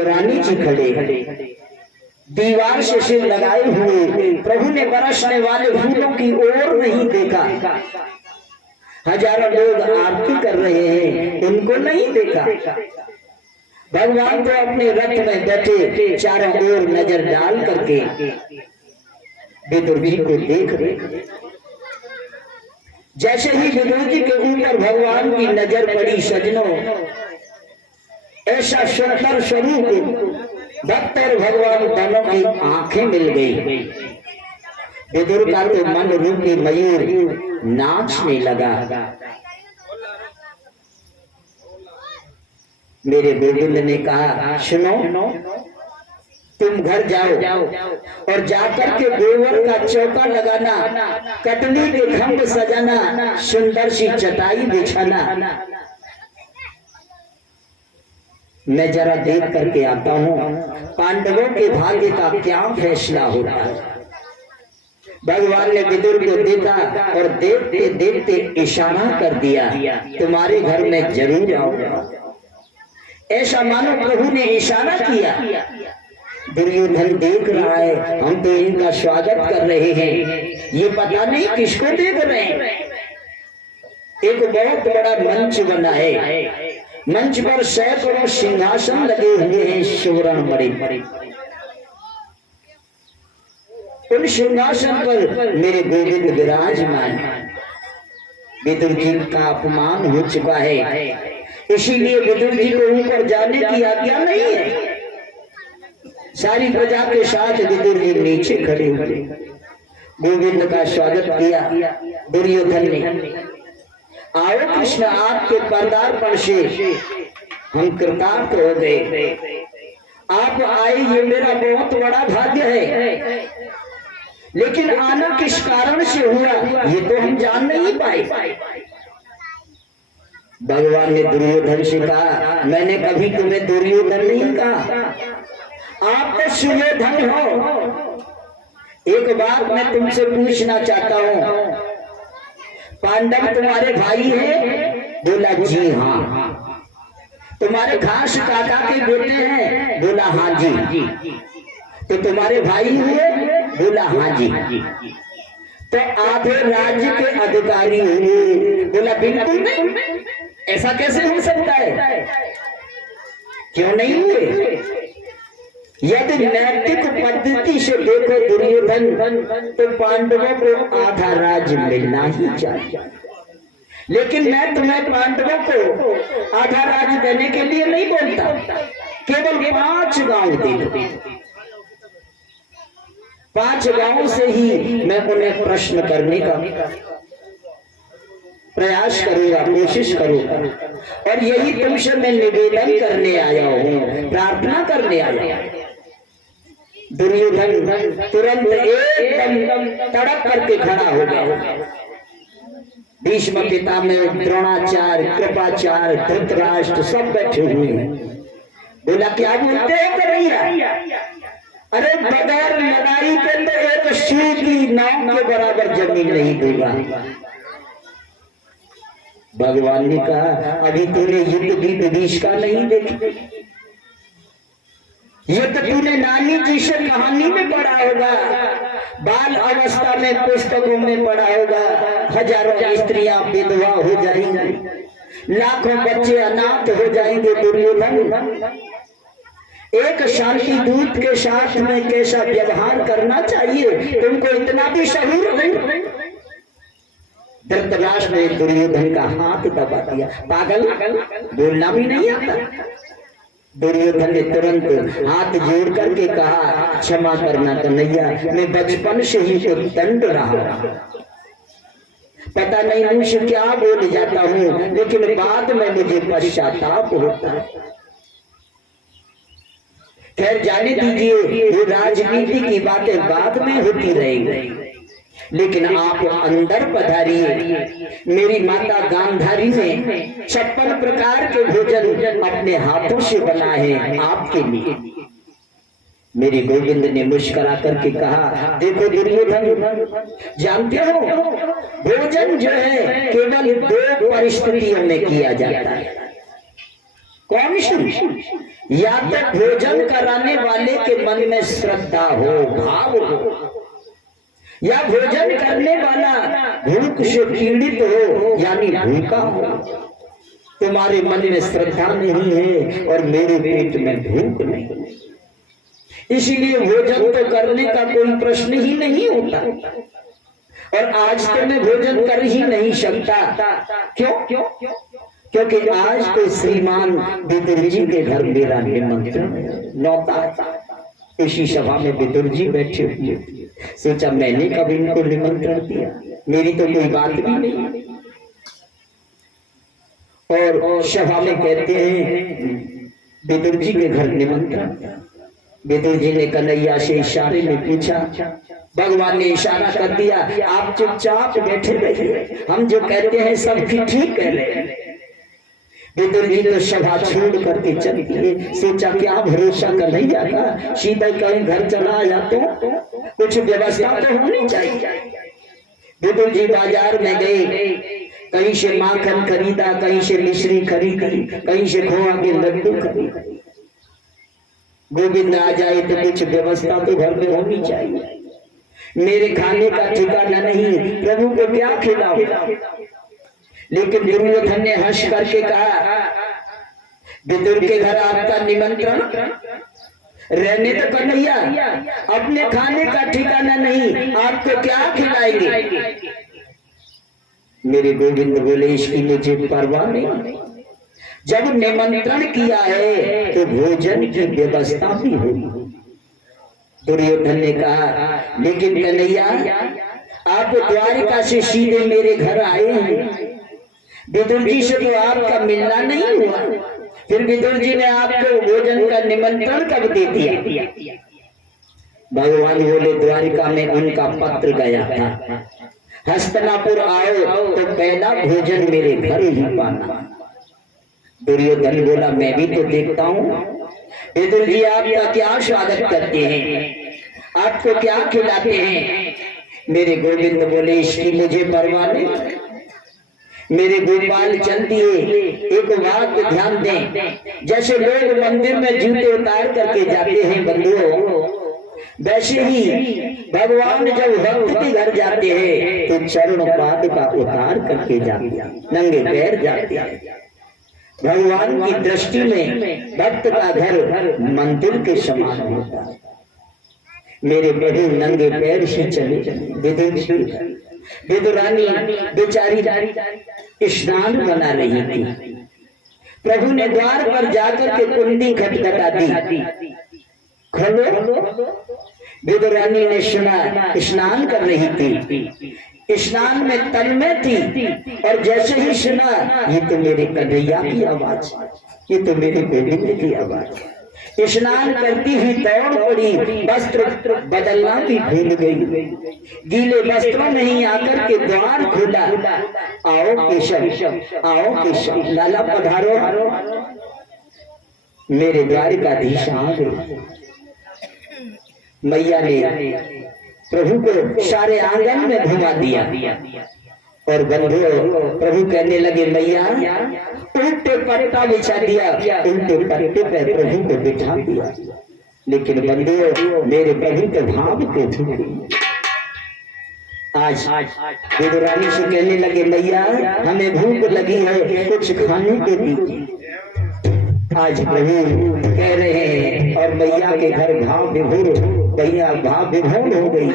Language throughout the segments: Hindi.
इंद्राणी जी खड़े, दीवार से सिर लगाए हुए, प्रभु ने बरसने वाले फूलों की ओर नहीं देखा। हजारों लोग आरती कर रहे हैं, उनको नहीं देखा। भगवान तो अपने रथ में बैठे चारों ओर नजर डाल करके विदुर जी को देख रहे। जैसे ही विदुर जी के ऊपर भगवान की नजर पड़ी, सजनों, ऐसा सुंदर स्वरूप भक्त और भगवान दोनों की आंखें मिल गई। विदुर का तो मन रूपी मयूर नाचने लगा। मेरे गोविंद ने कहा, सुनो, तुम घर जाओ और जाकर के गोबर का चौका लगाना, कटनी के खंभ सजाना, सुंदर सी चटाई बिछाना। मैं जरा देख करके आता हूँ पांडवों के भाग्य का क्या फैसला होता है। भगवान ने विदुर को देखा और देखते देखते इशारा कर दिया, तुम्हारे घर में जरूर आऊंगा। ऐसा मानो प्रभु ने इशारा किया। दुर्योधन देख रहा है, हम तो इनका स्वागत कर रहे हैं, ये पता नहीं किसको देख रहे हैं। एक बहुत बड़ा मंच बना है, मंच पर सैकड़ों सिंहासन लगे हुए हैं सुवर्ण मणि। उन सिंहासन पर मेरे गोविंद विराजमान। विदुर जी का अपमान हो चुका है, इसीलिए विदुर जी को ऊपर जाने की आज्ञा नहीं है। सारी प्रजा के साथ विदुर जी नीचे खड़े हुए, गोविंद का स्वागत किया। दुर्योधन ने, आओ कृष्ण, आपके पदार्पण से हम कृतार्थ हो गए। आप आए, ये मेरा बहुत बड़ा भाग्य है, लेकिन आना किस कारण से हुआ ये तो हम जान नहीं पाए। भगवान ने दुर्योधन से कहा, मैंने कभी तुम्हें दुर्योधन नहीं कहा, आप तो सुयोधन हो। एक बात मैं तुमसे पूछना चाहता हूँ, पांडव तुम्हारे भाई हैं? बोला जी हाँ। तुम्हारे घास काका के बेटे हैं? बोला हाँ जी। तो तुम्हारे भाई हुए? बोला हाँ जी। तो आधे राज्य के अधिकारी हुए? बोला बिल्कुल नहीं, ऐसा कैसे हो सकता है? क्यों नहीं हुए? यदि नैतिक पद्धति से देखो दुर्योधन, तो पांडवों को आधा राज्य मिलना ही चाहिए, लेकिन मैं तुम्हें पांडवों को आधा राज्य देने के लिए नहीं बोलता, केवल 5 गांव दे। 5 गांव से ही मैं उन्हें प्रश्न करने का प्रयास करूंगा, कोशिश करूंगा। और यही तुमसे मैं निवेदन करने आया हूं, प्रार्थना करने आया हूं। दुर्योधन तुरंत एकदम तड़प करके खड़ा हो गया। भीष्म पितामह, द्रोणाचार्य, कृपाचार्य, धृतराष्ट्र सब बैठे हुए हैं। बोला क्या बोलते हैं कन्हैया? अरे बगैर लड़ाई के तो एक शिव की नाव के बराबर जमीन नहीं दूंगा। भगवान ने कहा, अभी तूने युद्ध भी विभीष का नहीं देखी, ये तो तूने नानी जी से कहानी में पढ़ा होगा, बाल अवस्था में पुस्तकों में पढ़ा होगा। हजारों स्त्रियां विधवा हो जाएंगी, लाखों बच्चे अनाथ हो जाएंगे। दुर्योधन, एक शांति दूत के साथ में कैसा व्यवहार करना चाहिए, तुमको इतना भी शऊर नहीं? धृतराष्ट्र ने दुर्योधन का हाथ दबा दिया। पागल, बोलना भी नहीं आता? दुर्योधन ने तुरंत हाथ जोड़ करके कहा, क्षमा करना कन्हैया, मैं बचपन से ही तो दंड रहा, पता नहीं मुझसे क्या बोल जाता हूँ, लेकिन बाद में मुझे पश्चाताप होता है। खैर जाने दीजिए, ये राजनीति की बातें बाद में होती रहेंगी, लेकिन आप अंदर पधारिए। मेरी माता गांधारी ने 56 प्रकार के भोजन अपने हाथों से बनाए हैं आपके लिए। मेरी गोविंद ने मुस्कुरा करके कहा, देखो दुर्योधन, जानते हो भोजन जो है केवल 2 परिस्थितियों में किया जाता है। कौन सी? या तो भोजन कराने वाले के मन में श्रद्धा हो, भाव हो, या भोजन करने वाला भूख से पीड़ित हो यानी भूखा हो। तुम्हारे मन में श्रद्धा नहीं है और मेरे पेट में भूख नहीं, इसलिए भोजन तो करने का कोई प्रश्न ही नहीं होता। और आज तो मैं भोजन कर ही नहीं सकता। क्यों? क्योंकि आज तो श्रीमान विदुर जी के घर मेरा निमंत्रण नौता। इसी सभा में विदुर जी बैठे हुए, सोचा मैंने कभी इनको निमंत्रण दिया, मेरी तो कोई बात भी नहीं। और सभा में कहते हैं विदुर जी के घर निमंत्रण। विदुर जी ने कन्हैया से इशारे में पूछा, भगवान ने इशारा कर दिया, आप चुपचाप बैठे रहिए, हम जो कहते हैं सब ठीक कह रहे हैं। विदुर जी तो सभा छोड़ करके चल दिए। सोचा क्या भरोसा कन्हैया का, सीधा कहीं घर चला आया तो कुछ व्यवस्था तो होनी चाहिए। विदुर जी बाजार में गए, कहीं से माखन खरीदा, कहीं से मिश्री खरीदी, कहीं से खोआ के लड्डू खरीदे। गोविंद आ जाए तो कुछ व्यवस्था तो घर में होनी चाहिए। मेरे खाने का ठिकाना नहीं, प्रभु को क्या खिलाऊं? लेकिन दुर्योधन ने हंस करके कहा, विदुर के घर आपका निमंत्रण, रहने तो कन्हैया, अपने खाने का ठिकाना नहीं, आपको क्या खिलाएंगे? मेरे गोविंद बोले, इसकी मुझे परवाह नहीं, जब निमंत्रण किया है तो भोजन की व्यवस्था भी होगी। दुर्योधन ने कहा, लेकिन कन्हैया आप द्वारिका से सीधे मेरे घर आए हैं, विदुर जी से तो आपका मिलना नहीं हुआ, फिर विदुर जी ने आपको भोजन का निमंत्रण कब दे दिया? भगवान बोले, द्वारिका में उनका पत्र गया था, हस्तिनापुर आओ तो पहला भोजन मेरे घर ही पाना। दुर्योधन बोला, मैं भी तो देखता हूँ विदुर जी आपका क्या स्वागत करते हैं, आपको क्या खिलाते हैं। मेरे गोविंद बोले, इसकी मुझे परवाह नहीं। मेरे गोपाल चल दिए, एक बात ध्यान दें, जैसे लोग मंदिर में जूते उतार करके जाते हैं बंधुओं, वैसे ही भगवान जब भक्त के घर जाते हैं तो चरण पाद का उतार करके जाते हैं, नंगे पैर जाते हैं। भगवान की दृष्टि में भक्त का घर मंदिर के समान होता है। मेरे प्रभु नंगे पैर से चले विदुरानी बेचारी स्नान बना रही थी। प्रभु ने द्वार पर जाकर के कुंडी खटखटा दी, खोलो। विदुरानी ने सुना स्नान कर रही थी, स्नान में तन्मय थी, और जैसे ही सुना ये तो मेरे कन्हैया की आवाज, ये तो मेरे गोविंद की आवाज, स्नान करती ही दौड़ पड़ी, वस्त्र बदलना भी भूल गई, गीले वस्त्रों में ही आकर के द्वार खोला। आओ केशव, आओ केशव, लाला पधारो। मेरे द्वारिकाधीश आ गए। मैया ने प्रभु को सारे आंगन में घुमा दिया और बंधु प्रभु कहने लगे, मैया उल्टे पट्टा बिछा दिया, उल्टे पट्टे पर प्रभु को बिठा दिया। लेकिन बंधु मेरे प्रभु के भाव को छूटे। आज विदुरानी से कहने लगे, मैया हमें भूख लगी है, कुछ खाने को दीजिए। आज प्रभु कह रहे हैं और मैया के घर भाव विभोर, मैया भाव विभोर हो गई।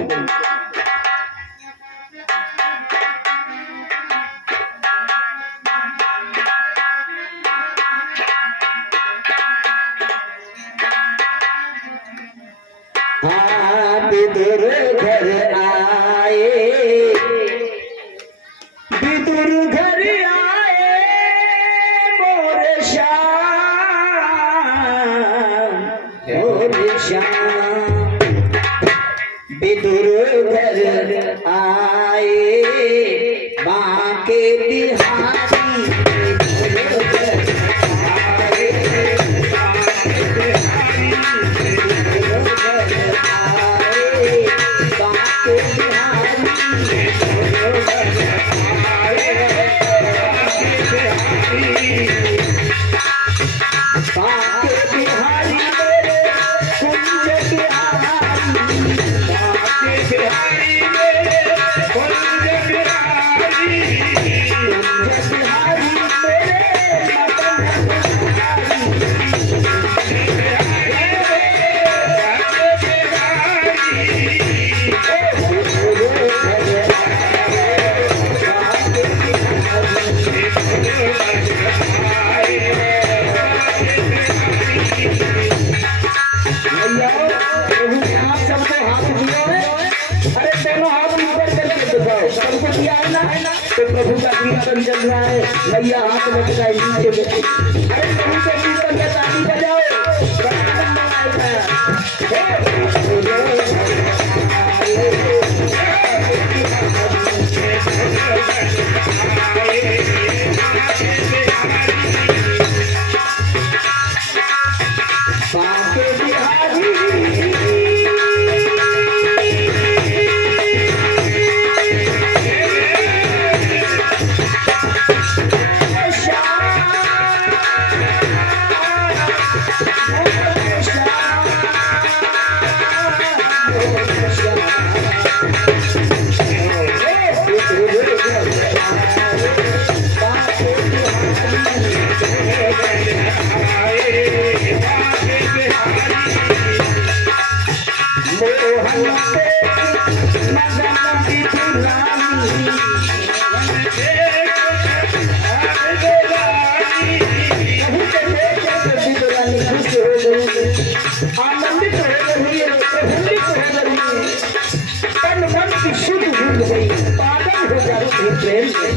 हाँ विदुर घर आए, विदुर घर आए मोर श्याम, विदुर घर आए बांके बिहारी, विदुर घर आए बांके बिहारी, विदुर घर आए बांके बिहारी, विदुर घर आए बांके बिहारी, बांके बिहारी। भैया प्रभु ने आप सबको हाथ दिया है, अरे दोनों हाथ ऊपर करके दिखाओ, सबको दिया है ना, तो प्रभु का कीर्तन चल रहा है, भैया हाथ में लगाए नीचे बैठे, अरे प्रभु के कीर्तन के ताली बजाओ, बड़ा आनंद आएगा। आनंदित हो रही है, प्रफुल्लित हो रही है, तन मन की शुद्ध भूल गई, पागल हो जाती है प्रेम से।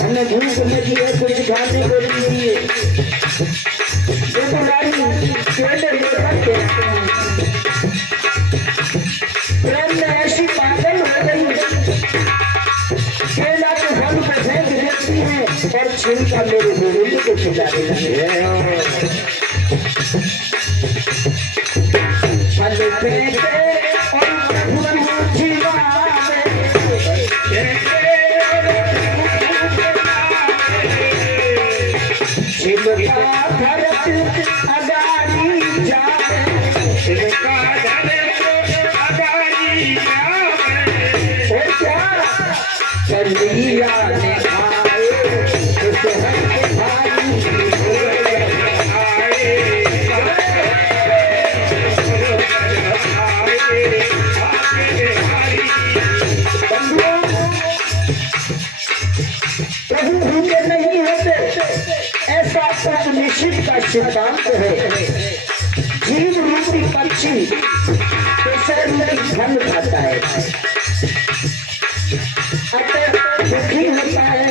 हमने भूख लगी है, कुछ खाने को दीजिए, प्रेम में ऐसी पागल हो गई, केला के फल को फेंक देती है और छिलका मेरे गोविंद को खिला देती है। फल फेंके और प्रभु खिलावे, छिलका धरत अगाड़ी जाए, छिलका धरत अगाड़ी जाए, और क्या कलिया ने खाए उस हक भाई प्रभु भूखे नहीं होते, ऐसा उपनिषद का सिद्धांत है। जीव रूपी पक्षी धन खाता है, दुखी होता है।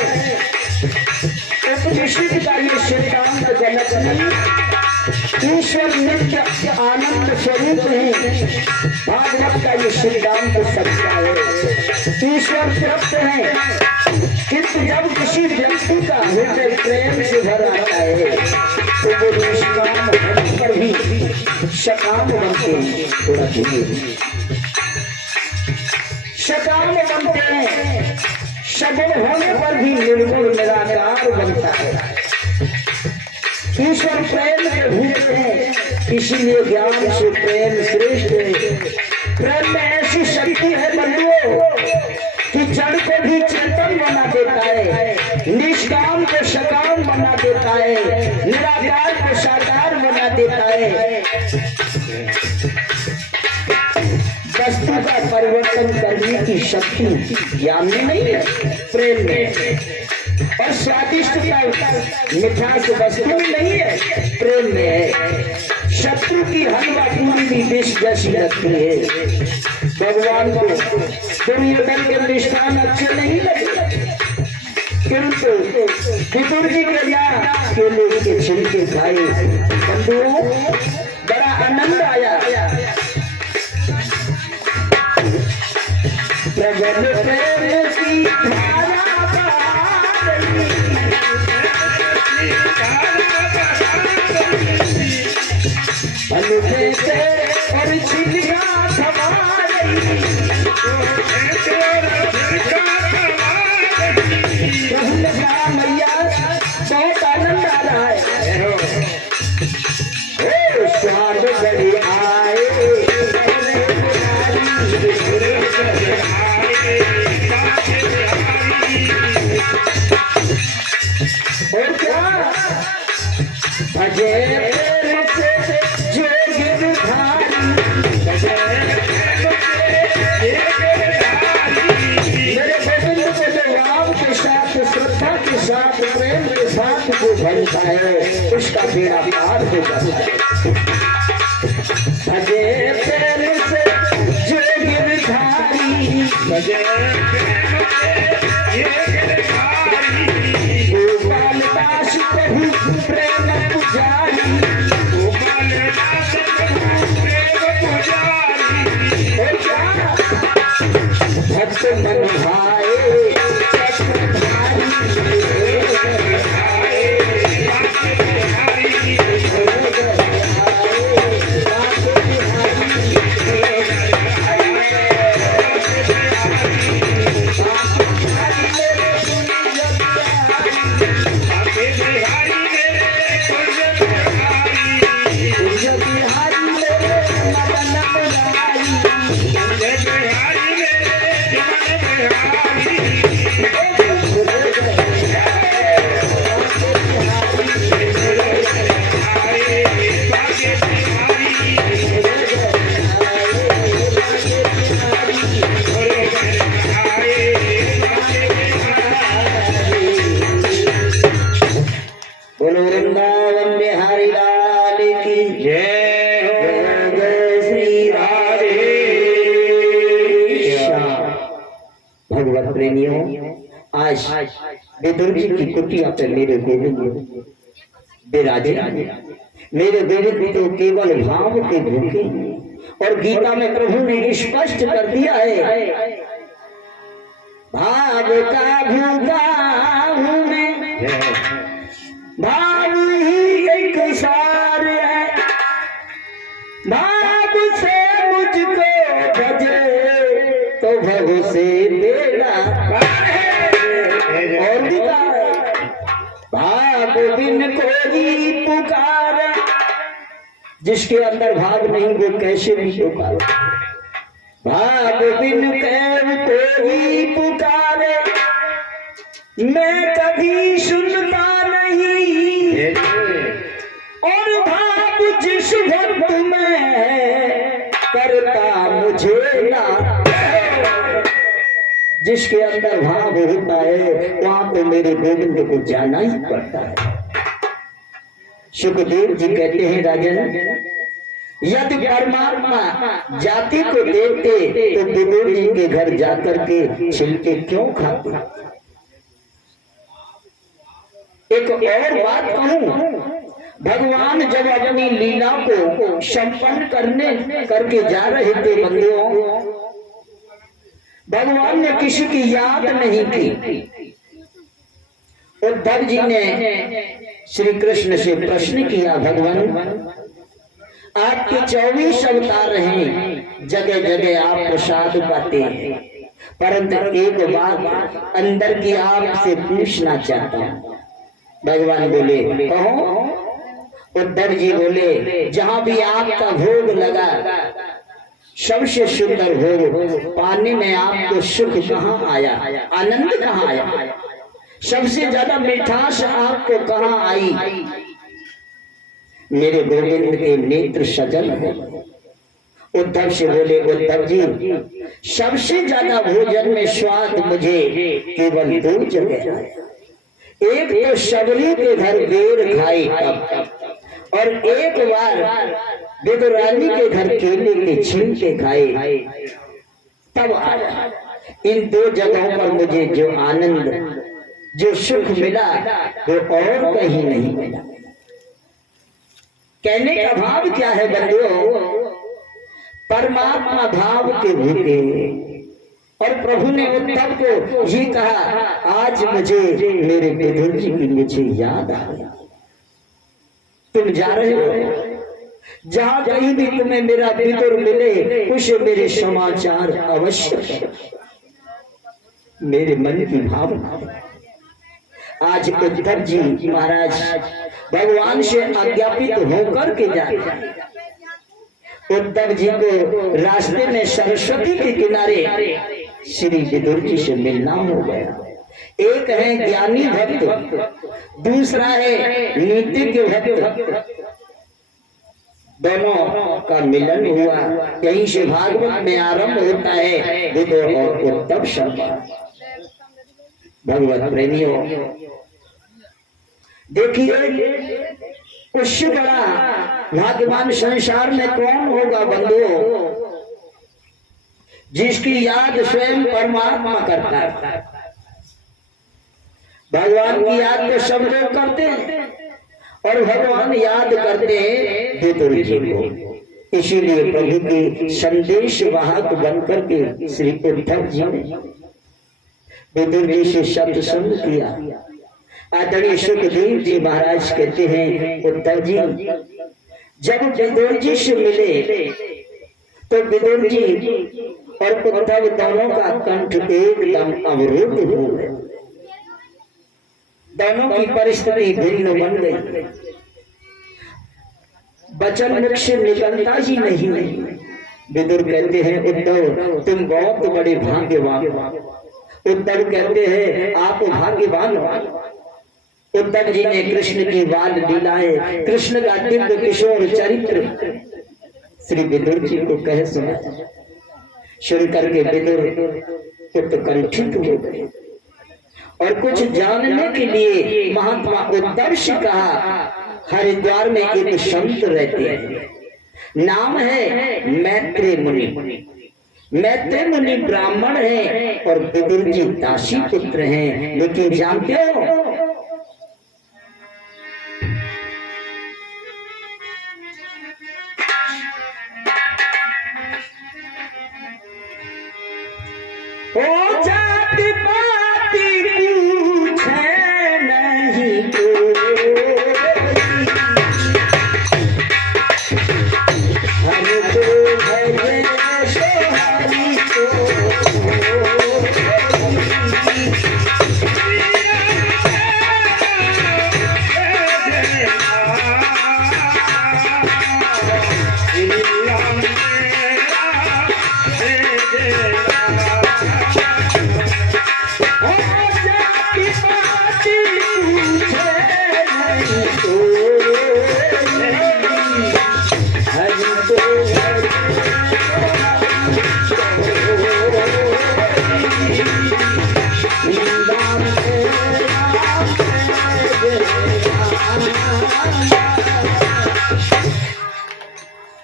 उपनिषद का ये सिद्धांत गलत नहीं, ईश्वर नित्य आनंद स्वरूप है। भागवत का ये सिद्धांत सच्चा है, ईश्वर तृप्त है, किंतु जब किसी व्यक्ति का हृदय प्रेम से भर आता है तो वो निष्काम होने पर भी सकाम बनते हैं। थोड़ा धीरे सकाम बनते हैं, सगुण होने पर भी निर्गुण निराकार बनता है। ईश्वर प्रेम के भूत हैं, इसीलिए ज्ञान से प्रेम श्रेष्ठ है। प्रेम में ऐसी शक्ति है बंधुओं कि जड़ को भी चेतन बना देता है, निष्काम को सकाम बना देता है, निराकार को साकार बना देता है। वस्तु का परिवर्तन करने की शक्ति ज्ञान में नहीं है, प्रेम में। और स्वादिष्टता मिठास वस्तु में नहीं है, प्रेम में है। शत्रु की हलवा पूरी भी विष जैसी लगती है। भगवान को दुर्योधन के निष्ठान अच्छे नहीं लगे, किंतु विदुर जी के यहाँ केले के छिलके खाए। बंधुओं बड़ा आनंद आया। प्रबल प्रेम की धारा बहा रही, अनुपे से और छिलका थमा रही, मैया बहुत आनंद आ रहा है। स्वाद बड़ी आए और क्या अजय जो गिरधारी, मेरे गोविंद को जो राम के साथ श्रद्धा के साथ प्रेम के साथ जो बनता है उसका बेड़ा पार हो जाता है। अजय प्रेम से जो गिरधारी, गोपाल दास प्रभु प्रेम पुजारी, और क्या भक्त मन भाए वृंदावन बिहारी लाल की जय हो। जय श्री राधे श्याम। भगवत प्रेमियों, आज विदुर जी की कुटिया पर मेरे गोविंद विराजे। मेरे गोविंद तो केवल भाव के भूखे, और गीता में प्रभु ने स्पष्ट कर दिया है, भाव का भूखा हूं मैं, भाव ही एक सार है, भाव से मुझको भजे तो भव से बेड़ा और भाव बिन कोई पुकार, जिसके अंदर भाव नहीं वो कैसे भी पुकार, भाव बिन कैव कोई पुकारे, मैं कभी सुनता नहीं, और भाव जिस भक्त में करता मुझे ना, जिसके अंदर भाव होता है वहां तो मेरे गोविंद को जाना ही पड़ता है। सुखदेव जी कहते हैं, राजन यदि परमात्मा जाति को देखते तो विदुर जी के घर जाकर के छिलके क्यों खाते। एक और बात कहूं, भगवान जब अपनी लीला को संपन्न करके जा रहे थे बंधुओं, भगवान ने किसी की याद नहीं की। उद्धव जी ने श्री कृष्ण से प्रश्न किया, भगवान आपके 24 अवतार हैं, जगह जगह आप प्रसाद पाते हैं, परंतु एक बात अंदर की आपसे पूछना चाहता हूं। भगवान बोले, कहो। उद्धव जी बोले, जहां भी आपका भोग लगा सबसे सुंदर भोग पाने में आपको सुख कहाँ आया, आनंद कहाँ आया, सबसे ज्यादा मिठास आपको कहाँ आई। मेरे गोविंद के नेत्र सजल हो। उद्धव से बोले, उद्धव जी सबसे ज्यादा भोजन में स्वाद मुझे केवल 2 जगह आया, एक तो शबरी के घर बेर खाई तब, और एक बार विदुरानी के घर केले के छिलके खाए तब आया। इन 2 जगहों पर मुझे जो आनंद जो सुख मिला वो और कहीं नहीं मिला। कहने का भाव क्या है बंधुओं, परमात्मा भाव के भूखे, और प्रभु ने उद्धव को ये कहा, आज मुझे मेरे विदुर जी की मुझे याद आ गया। तुम जा रहे हो, जहां कहीं भी तुम्हें मेरा विदुर मिले उसे मेरे समाचार अवश्य है। मेरे मन की भावना आज उद्धव जी महाराज भगवान से आज्ञापित होकर के जाते। उद्धव जी को रास्ते में सरस्वती के किनारे श्री विदुर जी से मिलना हो गया। एक है ज्ञानी भक्त, दूसरा है नीतिज्ञ भक्त, दोनों का मिलन हुआ। यहीं से भागवत में आरंभ होता है विदुर और उद्धव संवाद। भगवत प्रेमियों, देखिए उससे बड़ा भाग्यवान संसार में कौन होगा बंधु, जिसकी याद स्वयं परमात्मा करता है। भगवान की याद तो सब लोग करते हैं और भगवान याद करते हैं विदुर जी को। इसीलिए प्रभु के संदेश वाहक बनकर के श्री उद्धव जी ने विदुर जी से सत्संग किया। आदरणीय सुखदेव जी महाराज कहते हैं, उद्धव जी जब विदुर जी से मिले तो विदुर जी और उद्धव दोनों का कंठ एकदम अवरुद्ध हो गया। दोनों की परिस्थिति भिन्न बन गई, वचन मुख से निकलता ही नहीं। विदुर कहते हैं, उद्धव तुम बहुत बड़े भाग्यवान। उद्धव कहते हैं, आप भाग्यवान हो। उद्धव जी ने कृष्ण की बाल लीलाएं, कृष्ण का दिव्य किशोर चरित्र श्री विदुर जी को कह सुना। शुरू करके विदुर उत्कंठित हो गए और कुछ जानने के लिए महात्मा उद्धव से कहा, हरिद्वार में एक संत रहते हैं, नाम है मैत्रेय मुनि। मैत्रेय मुनि ब्राह्मण है और विदुर जी दासी पुत्र हैं। लेकिन जानते हो, ओ जाति पाति पूछे नहीं कोई, हरि को भजे सो हरि को।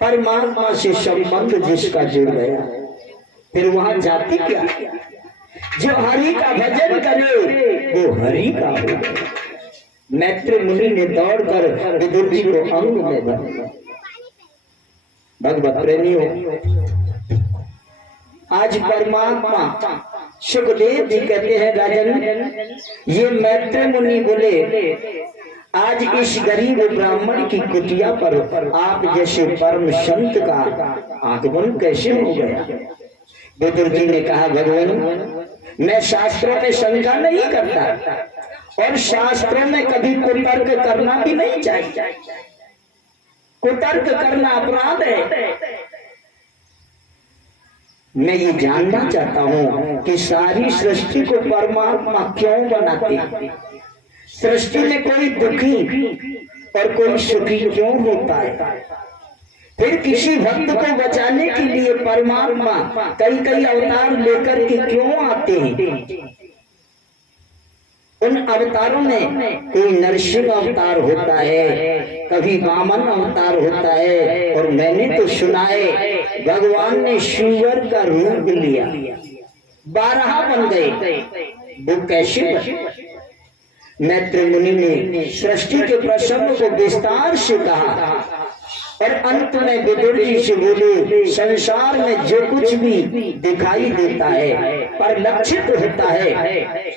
परमात्मा से संबंध जिसका जुड़ गया, फिर वहां जाति क्या? जो हरि का भजन करे वो हरि का हो। मैत्रेय मुनि ने दौड़कर विदुर जी को अंग में भरा। भगवत प्रेमियों, आज परमात्मा सुखदेव जी कहते हैं, राजन ये मैत्रेय मुनि बोले, आज इस गरीब ब्राह्मण की कुटिया पर आप जैसे परम संत का आगमन कैसे हो गया? विदुर जी ने कहा, भगवान मैं शास्त्रों में शंका नहीं करता और शास्त्रों में कभी कुतर्क करना भी नहीं चाहिए। कुतर्क करना अपराध है। मैं ये जानना चाहता हूं कि सारी सृष्टि को परमात्मा क्यों बनाती? सृष्टि में कोई दुखी और कोई सुखी क्यों होता है? फिर किसी भक्त को बचाने के लिए परमात्मा कई कई अवतार लेकर के क्यों आते हैं? उन अवतारों में कोई नरसिंह अवतार होता है, कभी वामन अवतार होता है, और मैंने तो सुना है भगवान ने सूअर का रूप लिया, 12 बन गए। वो कैसे बने? मैत्रेय मुनि ने सृष्टि के प्रसंग को विस्तार से कहा और अंत में विदुर जी से बोले, संसार में जो कुछ भी दिखाई देता है परिलक्षित होता है,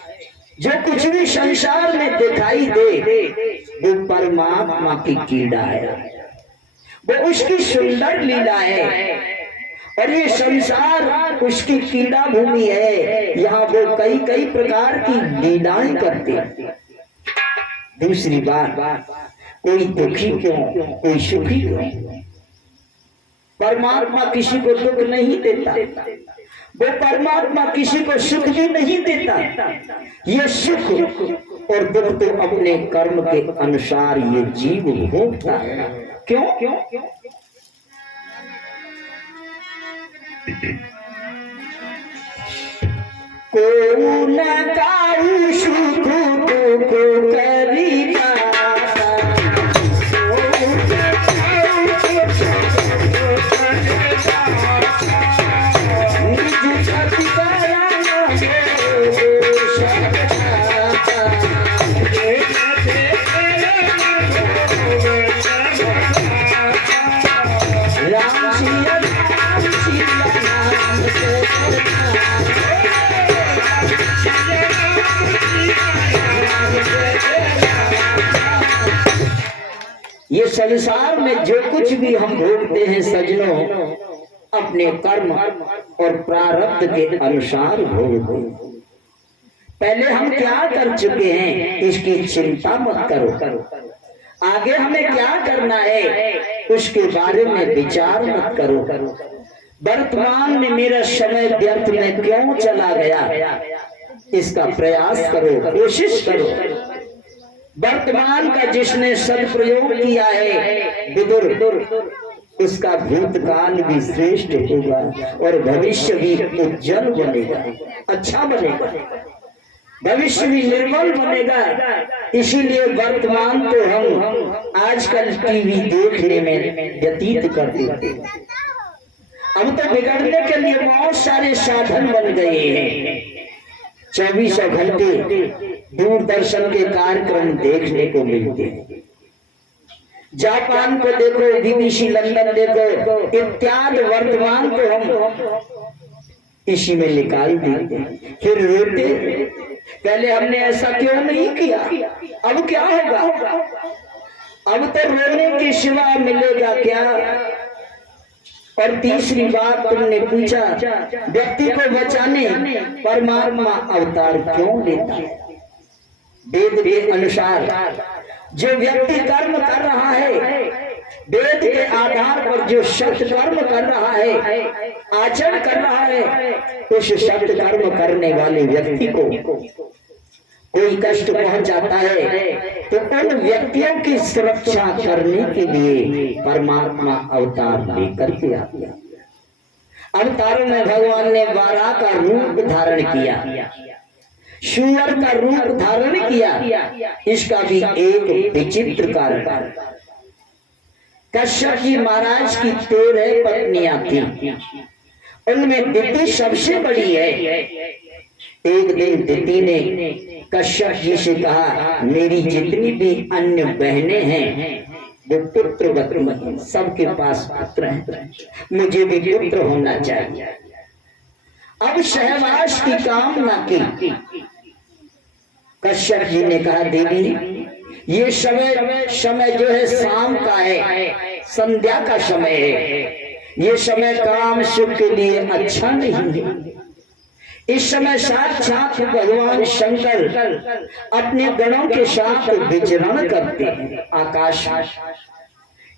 जो कुछ भी संसार में दिखाई दे वो परमात्मा की कीड़ा है, वो उसकी सुंदर लीला है। और ये संसार उसकी कीड़ा भूमि है, यहाँ वो कई कई प्रकार की लीलाएं करते हैं। दूसरी बात, कोई दुखी क्यों, कोई सुखी क्यों? परमात्मा किसी को दुख नहीं देता, वो परमात्मा किसी को सुख भी नहीं देता। ये सुख और दुख तो अपने कर्म के अनुसार ये जीव भोगता है। क्यों? को न काऊ सुख दुख करी ये संसार में जो कुछ भी हम भोगते हैं सज्जनों, अपने कर्म और प्रारब्ध के अनुसार भोगते हैं। पहले हम क्या कर चुके हैं इसकी चिंता मत करो, आगे हमें क्या करना है उसके बारे में विचार मत करो। वर्तमान में मेरा समय व्यर्थ में क्यों चला गया, इसका प्रयास करो, कोशिश करो। वर्तमान का जिसने सदप्रयोग किया है विदुर, उसका भूतकाल भी श्रेष्ठ होगा और भविष्य भी उज्जवल बनेगा, अच्छा बनेगा, भविष्य भी निर्मल बनेगा। इसीलिए वर्तमान तो हम आजकल टीवी देखने में व्यतीत करते हैं। अब तो बिगड़ने के लिए बहुत सारे साधन बन गए हैं। 24 घंटे दूरदर्शन के कार्यक्रम देखने को मिलते हैं। जापान को देखो, BBC लंदन देखो, इत्यादि वर्तमान को हम इसी में निकाल देते, फिर रोते। पहले हमने ऐसा क्यों नहीं किया, अब क्या होगा? अब तो रोने के सिवा मिलेगा क्या? और तीसरी बात तुमने पूछा, व्यक्ति को बचाने परमात्मा अवतार क्यों लेता है? वेद के अनुसार जो व्यक्ति कर्म कर रहा है, वेद के आधार पर जो सत्य कर्म कर रहा है, आचरण कर रहा है, उस सत्य कर्म करने वाले व्यक्ति को कोई कष्ट पहुंच जाता है तो उन व्यक्तियों की सुरक्षा करने के लिए परमात्मा अवतार लेकर के आते हैं। अवतारों में भगवान ने वाराह का रूप धारण किया, सूअर का रूप धारण किया। इसका भी एक विचित्र कारण, कश्यप जी महाराज की 13 पत्नियां थी, उनमें दिति सबसे बड़ी है। एक दिन दिति ने कश्यप जी से कहा, मेरी जितनी भी अन्य बहनें हैं वो पुत्र, सबके पास पुत्र हैं, मुझे भी पुत्र होना चाहिए। अब सहवास की कामना की। कश्यप जी ने कहा, देवी ये समय जो है शाम का है, संध्या का समय है, ये समय काम सुख के लिए अच्छा नहीं है। इस समय साक्षात भगवान शंकर अपने गणों के साथ विचरण करते हैं आकाश में।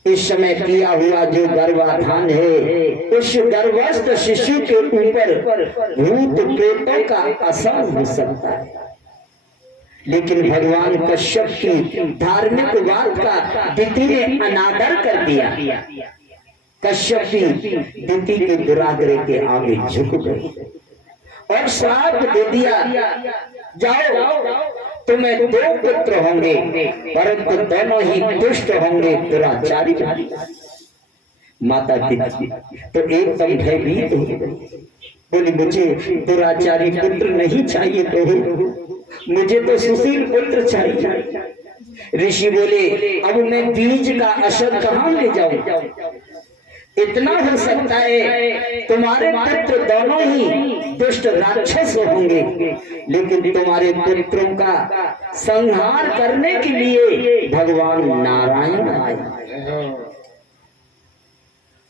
इस समय किया हुआ जो गर्भाधान है, उस गर्भस्थ शिशु के ऊपर भूत प्रेतों का असर हो सकता है। लेकिन भगवान कश्यप की धार्मिक बात का दिति ने अनादर कर दिया। कश्यप जी दिति के दुराग्रह के आगे झुक गए और श्राप दे दिया, जाओ तुम्हें 2 पुत्र होंगे, परंतु दोनों ही दुष्ट होंगे, दुराचारी। माता दिति तो एकदम भयभीत हो गई, बोली मुझे दुराचारी पुत्र नहीं चाहिए, तो मुझे तो सुशील पुत्र चाहिए। ऋषि बोले अब मैं बीज का असर कहां ले जाऊं? इतना हो सकता है तुम्हारे पुत्र दोनों ही दुष्ट राक्षस होंगे, लेकिन तुम्हारे पुत्रों का संहार करने के लिए भगवान नारायण आए।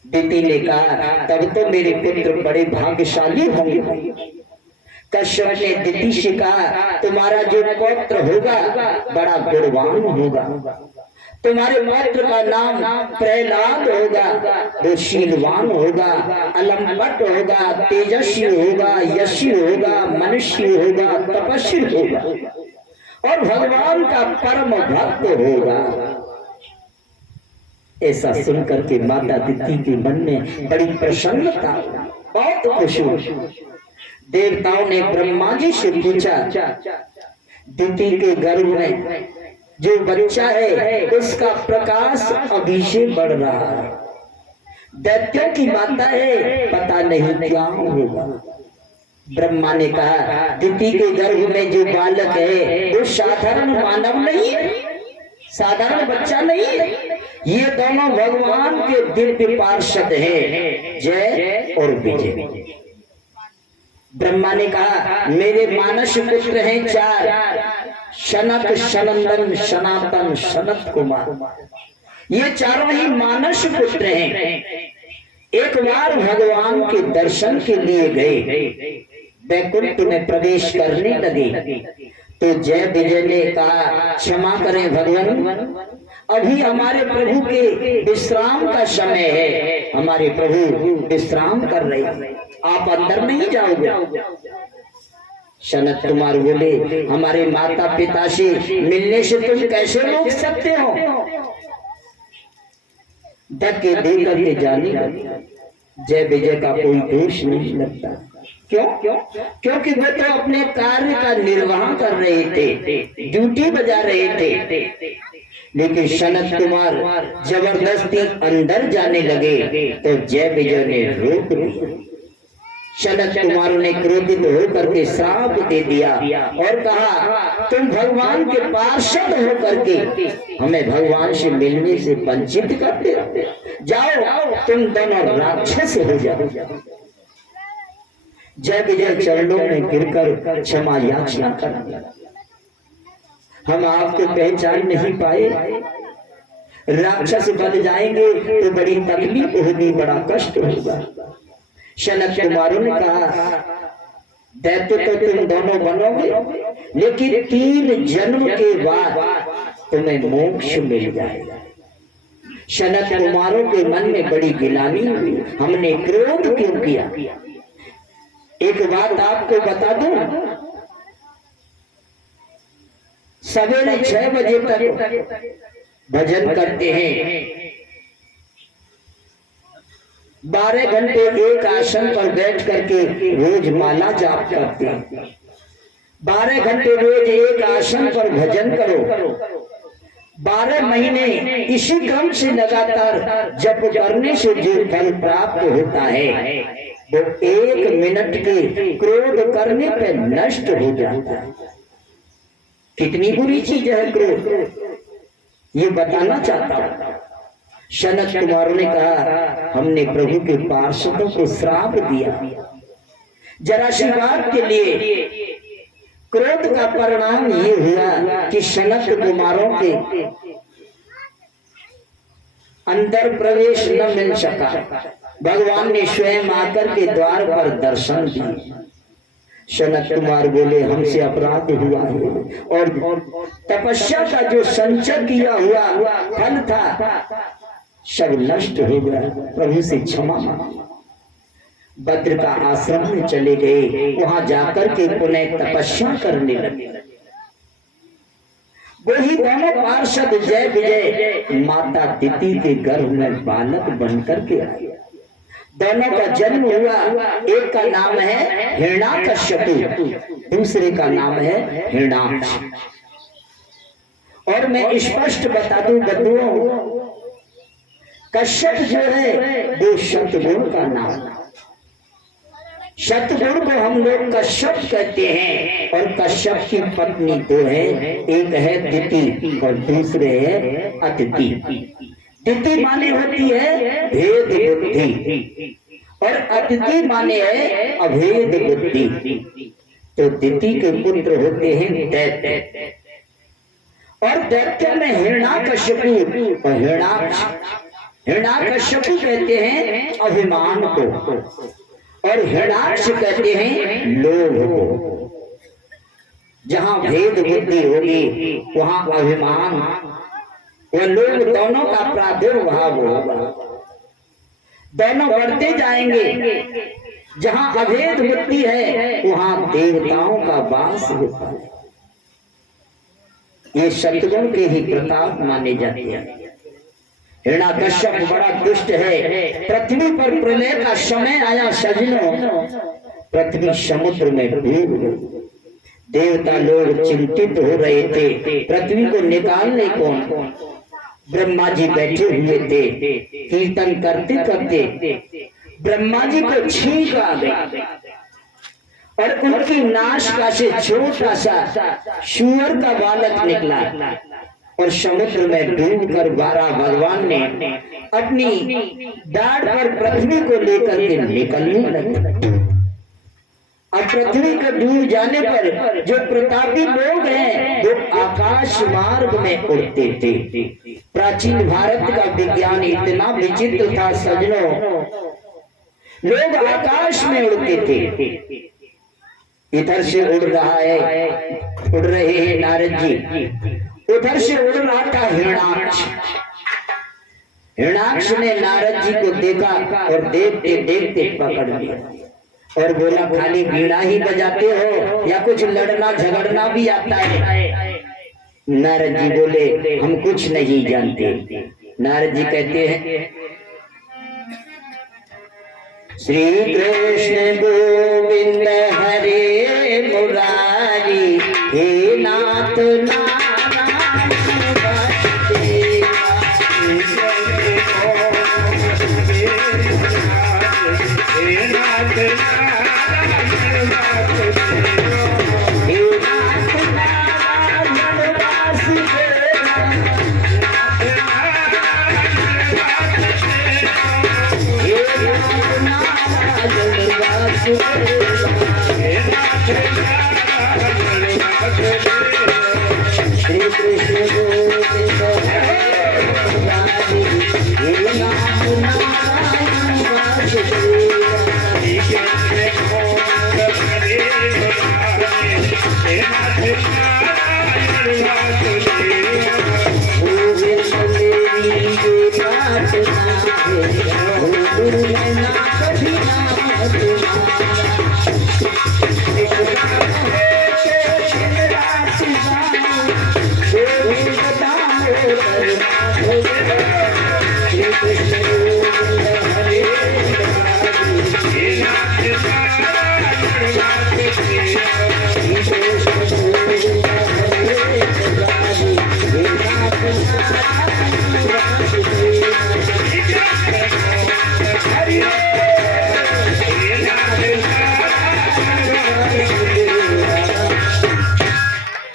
दिति ने कहा तब तो मेरे पुत्र बड़े भाग्यशाली होंगे। कश्यप ने दिति से कहा तुम्हारा जो पौत्र होगा बड़ा गुणवान होगा, तुम्हारे पुत्र का नाम प्रहलाद होगा, वो शीलवान होगा, अलंपट होगा, तेजस्वी होगा, यशी होगा, मनुष्य होगा, तपस्वी होगा और भगवान का परम भक्त होगा। ऐसा सुनकर के माता दिति के मन में बड़ी प्रसन्नता, बहुत खुश हुई। देवताओं ने ब्रह्मा जी से पूछा दिति के गर्भ में जो बच्चा है उसका प्रकाश अभी से बढ़ रहा है, दैत्यों की माता है, पता नहीं क्या होगा। ब्रह्मा ने कहा दिति के गर्भ में जो बालक है वो साधारण मानव नहीं है, साधारण बच्चा नहीं है, ये दोनों भगवान के दिव्य पार्षद हैं, जय और विजय। ब्रह्मा ने कहा मेरे मानस पुत्र हैं 4, शनक, सनंदन, सनातन, सनत कुमार, ये चारों ही मानस पुत्र हैं। एक बार भगवान के दर्शन के लिए गए, वैकुंठ में प्रवेश करने लगे तो जय विजय ने कहा क्षमा करें भगवान, अभी हमारे प्रभु के विश्राम का समय है, हमारे प्रभु विश्राम कर रहे हैं, आप अंदर नहीं जाओगे। सनत कुमार बोले हमारे माता पिता से मिलने से तुम कैसे रोक सकते हो? धक्के दे करके जाने लगे। जय विजय का कोई दोष नहीं लगता। क्यों? क्योंकि वे तो अपने कार्य का निर्वाह कर रहे थे, ड्यूटी बजा रहे थे। लेकिन सनत कुमार जबरदस्ती अंदर जाने लगे तो जय विजय ने रोक दिया। सनत कुमार ने क्रोधित होकर के श्राप दे दिया और कहा तुम भगवान के पार्षद होकर के हमें भगवान से मिलने से वंचित करते हो, जाओ तुम दोनों राक्षस हो जाओ। जय विजय चरणों में गिरकर क्षमा याचना कर, हम आपको पहचान नहीं पाए, राक्षस बन जाएंगे तो बड़ी तकलीफ होगी, बड़ा कष्ट होगा। सनत कुमारों ने कहा दैत्य तो तुम दोनों बनोगे, लेकिन 3 जन्म के बाद तुम्हें मोक्ष मिल जाएगा। सनत कुमारों के मन में बड़ी गिलानी हुई, हमने क्रोध क्यों किया? एक बात आपको बता दूं, सवेरे 6 बजे तक भजन करते हैं, 12 घंटे एक आसन पर बैठ करके रोज माला जाप करते हैं, 12 घंटे रोज एक आसन पर भजन करो, 12 महीने इसी क्रम से लगातार जप करने से जो फल प्राप्त होता है वो 1 मिनट के क्रोध करने पे नष्ट हो जाता है। कितनी बुरी चीज है क्रोध, ये बताना चाहता हूं। सनत कुमार ने कहा हमने प्रभु के पार्षदों को श्राप दिया, जरा सी बात के लिए क्रोध का परिणाम ये हुआ कि सनत कुमारों के अंदर प्रवेश न मिल सका। भगवान ने स्वयं आकर के द्वार पर दर्शन दिए। सनत कुमार बोले हमसे अपराध हुआ है और तपस्या का जो संचय किया हुआ फल था सब नष्ट हो गया, प्रभु से क्षमा मांगा। बद्र का आश्रम में चले गए, वहां जाकर के पुनः तपस्या करने लगे। वही दोनों पार्षद जय विजय माता दिति के गर्भ में बालक बनकर के आए। दोनों का जन्म हुआ, एक का नाम है हिरण्याकश्यपु, दूसरे का नाम है हिरण्याक्ष। और मैं स्पष्ट बता दूं बंधुओं, कश्यप जो है वो शतगुण का नाम, शतगुरु को हम लोग कश्यप कहते हैं और कश्यप की पत्नी दो है, एक है दिति और दूसरे है अदिति। दिति माने होती है भेद बुद्धि और अदिति माने है अभेद बुद्धि। तो दिति के पुत्र होते हैं दैत्य और दैत्य में हिरण्याकश्यपु और हिरण्याकश्यपु कहते हैं अभिमान को और हिरण्याक्ष कहते हैं लोभ को। जहां भेद बुद्धि होगी वहां अभिमान व लोभ दोनों का प्रादुर्भाव होगा, दोनों बढ़ते जाएंगे। जहां अभेद बुद्धि है वहां देवताओं का वास होता है। ये सतगुण के ही प्रताप माने जाते हैं। हिरण्याकश्यप बड़ा दुष्ट है। पृथ्वी पर प्रलय का समय आया सजनों, पृथ्वी समुद्र में डूब गई। देवता लोग चिंतित हो रहे थे, पृथ्वी को निकालने कौन। ब्रह्मा जी बैठे हुए थे, कीर्तन करते करते ब्रह्मा जी को छींक आ गई और उनकी नासिका से छोटा सा सूअर का बालक निकला और समुद्र में डूबकर 12 भगवान ने अपनी दाढ़ पर पृथ्वी को लेकर के निकलने लगे। अब पृथ्वी को डूब जाने पर जो प्रतापी लोग हैं वो आकाश मार्ग में उड़ते थे। प्राचीन भारत का विज्ञान इतना विचित्र था सजनों, लोग आकाश में उड़ते थे। इधर से उड़ रहा है, उड़ रहे हैं नारद जी, उधर से उड़ रहा था हिरण्याक्ष। हिरण्याक्ष ने नारद जी को देखा और देखते देखते पकड़ लिया और बोला, खाली वीणा ही बजाते हो या कुछ लड़ना झगड़ना भी आता है? नारद जी बोले, हम कुछ नहीं जानते। नारद जी कहते हैं, श्री कृष्ण गोविंद हरे मुरारी, हे नाथ नारायण वासुदेवा, हे नाथ नारायण वासुदेवा, हे नाथ नारायण वासुदेवा, श्री कृष्ण गोविंद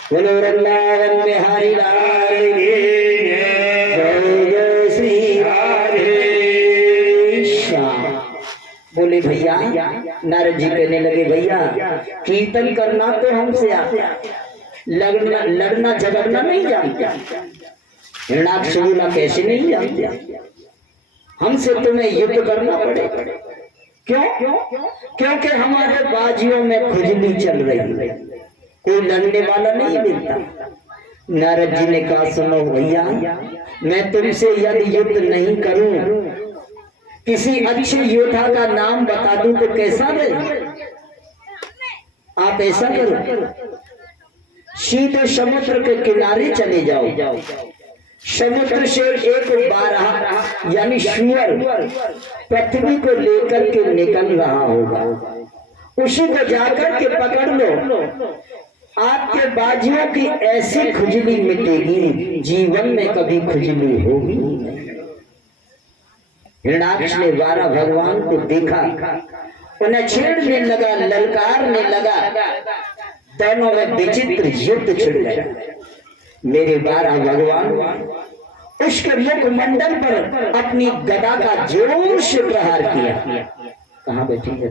बोलो वृंदावन बिहारी लाल की जय, जय श्री राधे श्याम। बोले भैया, नारद जी कहने लगे, भैया कीर्तन करना तो हमसे आता, लड़ना झगड़ना नहीं जानते। हिरण्याक्ष बोला, कैसे नहीं जानते? हमसे तुम्हें युद्ध करना पड़ेगा। क्यों? क्योंकि हमारे बाजियों में खुजली चल रही है, कोई लड़ने वाला नहीं मिलता। नारद जी ने कहा, सुनो भैया, मैं तुमसे यदि युद्ध नहीं करूं, किसी अच्छे योद्धा का नाम बता दूं तो कैसा रहे? आप ऐसा करो, सीधे समुद्र के किनारे चले जाओ, समुद्र से एक 12 यानी सूअर पृथ्वी को लेकर के निकल रहा होगा, उसी को जाकर के पकड़ लो। आपके बाजियों की ऐसी खुजली मिटेगी, जीवन में कभी खुजली होगी नहीं। हिरण्याक्ष ने 12 भगवान को देखा उन्हें छेड़ने लगा, ललकारने लगा। दोनों में विचित्र युद्ध छिड़ गया। मेरे 12 भगवान उसके मुखमंडल पर अपनी गदा का जोर से प्रहार किया। कहाँ बैठी है?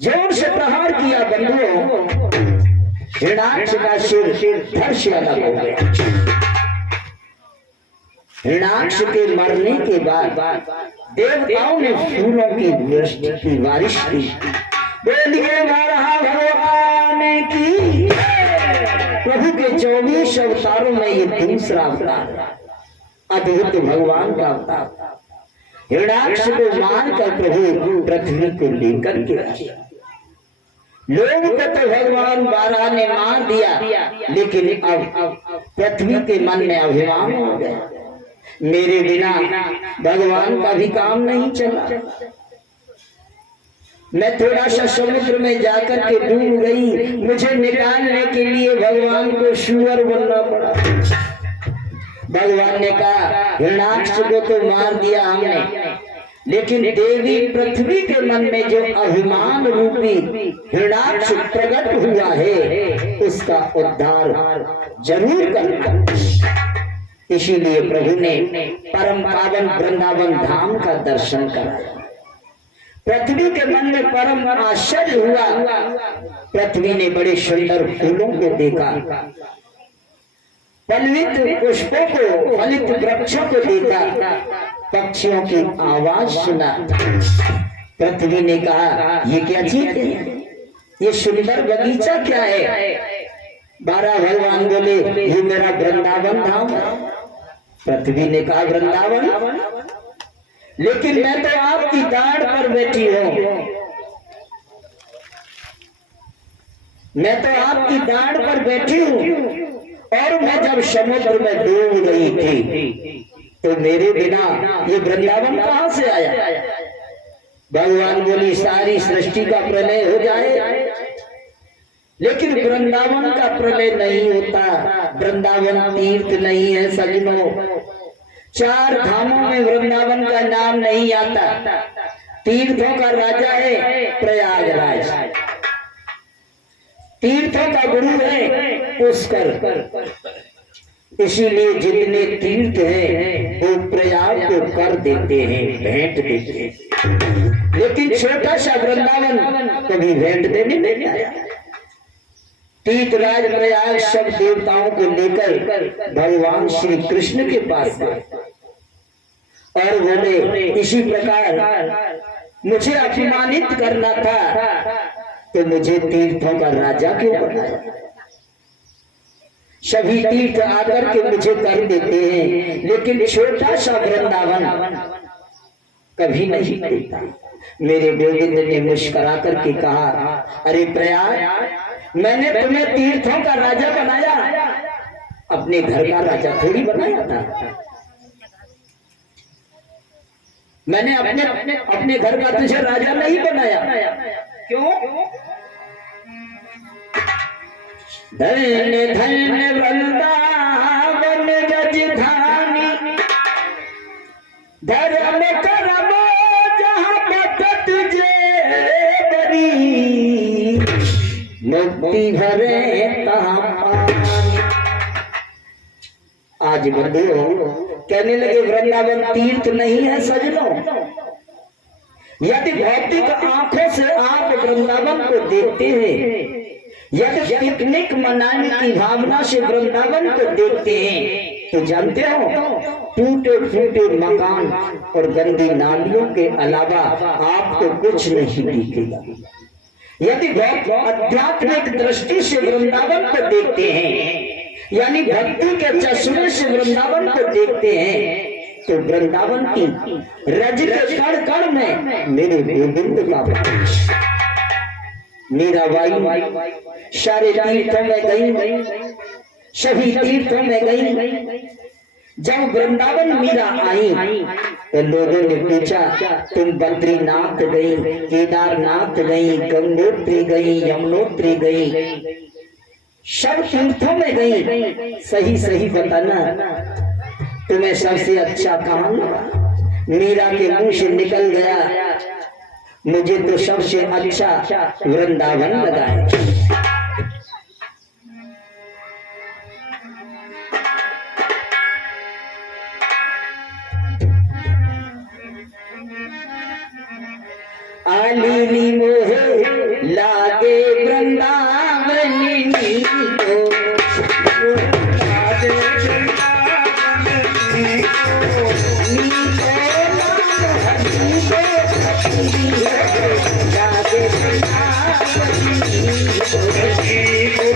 जोर से प्रहार किया बंधुओं। हिरणाक्ष का सिर धड़ से अलग हो गया। हिरणाक्ष के मरने के बाद देवताओं ने फूलों की वृष्टि की बारिश की। बोलिए वराह भगवान की। प्रभु के 24 अवतारों में ये दूसरा अवतार, अद्भुत भगवान का अवतार। हिरणाक्ष को मारकर प्रभु पृथ्वी को लेकर के आए। लोगों को तो भगवान बारह ने मार दिया, लेकिन अब पृथ्वी के मन में अभिमान हो गया। मेरे बिना भगवान का भी काम नहीं चला। मैं थोड़ा सा समुद्र में जाकर के डूब गई। मुझे निकालने के लिए भगवान को सूअर बनना पड़ा। भगवान ने कहा हिरणाक्ष को तो मार दिया हमने, लेकिन देवी पृथ्वी के मन में जो अभिमान रूपी हिरणाक्ष प्रकट हुआ है, उसका उद्धार जरूर करना। इसीलिए प्रभु ने परम पावन वृंदावन धाम का दर्शन कराया। पृथ्वी के मन में परम आश्चर्य हुआ। पृथ्वी ने बड़े सुंदर फूलों को देखा, फलित पुष्पों को, फलित वृक्षों को देखा, पक्षियों की आवाज सुना। पृथ्वी ने कहा ये क्या चीज है? ये सुंदर बगीचा क्या है? 12 भगवान बोले ये मेरा वृंदावन धाम है। पृथ्वी ने कहा वृंदावन, लेकिन मैं तो आपकी दाढ़ पर बैठी हूं। मैं तो आपकी दाढ़ पर बैठी हूं, और मैं जब समुद्र में डूब रही थी तो मेरे बिना ये वृंदावन कहां से आया? भगवान बोली सारी सृष्टि का प्रलय हो जाए, लेकिन वृंदावन का प्रलय नहीं होता। वृंदावन तीर्थ नहीं है सज्जनों। 4 धामों में वृंदावन का नाम नहीं आता। तीर्थों का राजा है प्रयागराज, तीर्थों का गुरु है पुष्कर। इसीलिए जितने तीर्थ हैं वो प्रयाग को कर देते हैं, भेंट देते हैं, लेकिन छोटा सा वृंदावन कभी भेंट देने नहीं आया। तीर्थराज प्रयाग सब देवताओं को लेकर भगवान श्री कृष्ण के पास गए और बोले इसी प्रकार मुझे अपमानित करना था तो मुझे तीर्थों का राजा क्यों बनाया? सभी तीर्थ आकर के मुझे कर देते हैं, लेकिन छोटा सा वृंदावन कभी नहीं देता। मेरे गोविंद ने मुस्कुरा करके कहा अरे प्रयाग, मैंने तुम्हें तीर्थों का राजा बनाया, अपने घर का राजा थोड़ी बनाया था। मैंने अपने घर का तुझे राजा नहीं बनाया। क्यों? धन्य धन्य वृंदावन राजधानी, धर्म करम जहाँ बतत जे बरी, मुक्ति भरे तहाँ पानी। आज बंधुओं कहने लगे वृंदावन तीर्थ नहीं है सजनों। यदि भौतिक आंखों से आप वृंदावन को देखते हैं, यदि पिकनिक मनाने की भावना से वृंदावन को देखते हैं, तो जानते हो टूटे फूटे मकान और गंदी नालियों के अलावा आपको कुछ नहीं दिखेगा। यदि आध्यात्मिक दृष्टि से वृंदावन को देखते हैं, यानी भक्ति के चश्मे से वृंदावन को देखते हैं, तो वृंदावन की रज के कण कण में मेरे गोविंद का मेरा वायु सारे तीर्थों में गई, सभी तीर्थों में गई। जब वृंदावन मीरा आई तो लोगों ने पूछा तुम बद्रीनाथ गई, केदारनाथ गई, गंगोत्री गई, यमुनोत्री गई, सब तीर्थों में गई, सही सही बताना तुम्हें सबसे अच्छा कहां लगा? मीरा के मुंह से निकल गया मुझे तो सबसे अच्छा वृंदावन लगा है। आलीली मोह लागे वृंदावन को, लागे वृंदावन को, नीको नाम हरि को सखी है, लागे वृंदावन को, नीको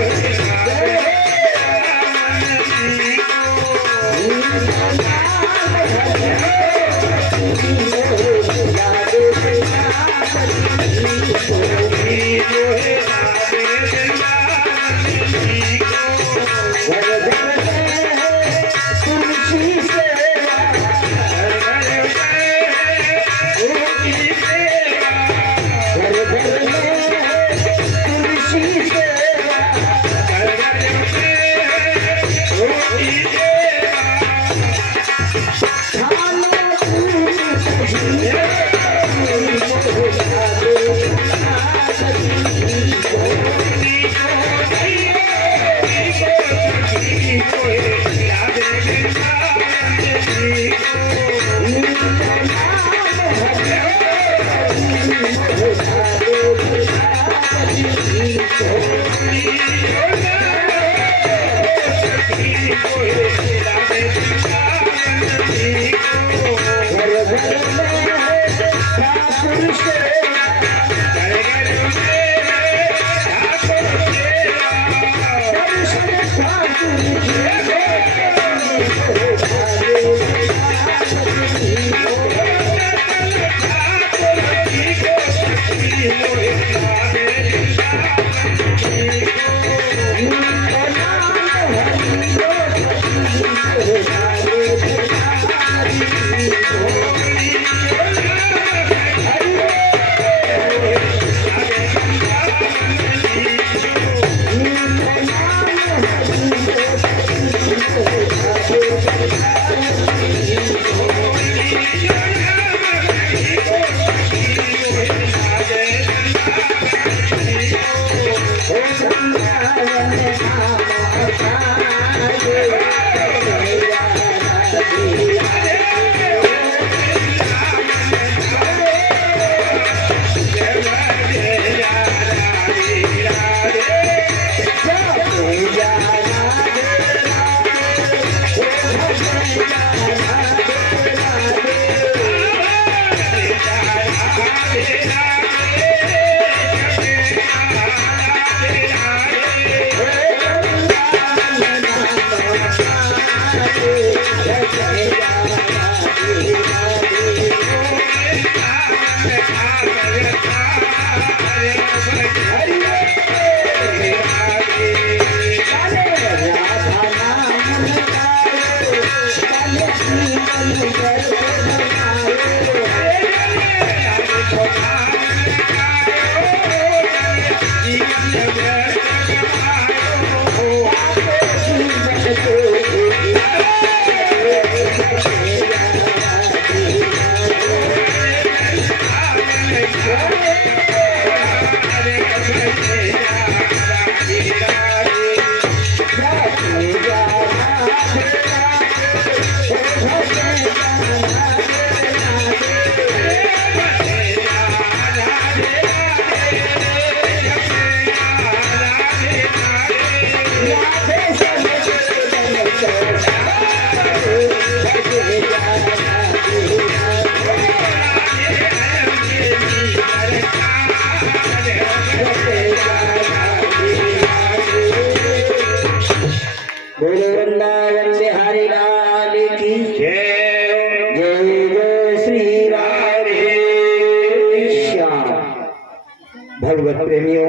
भगवत प्रेमियों,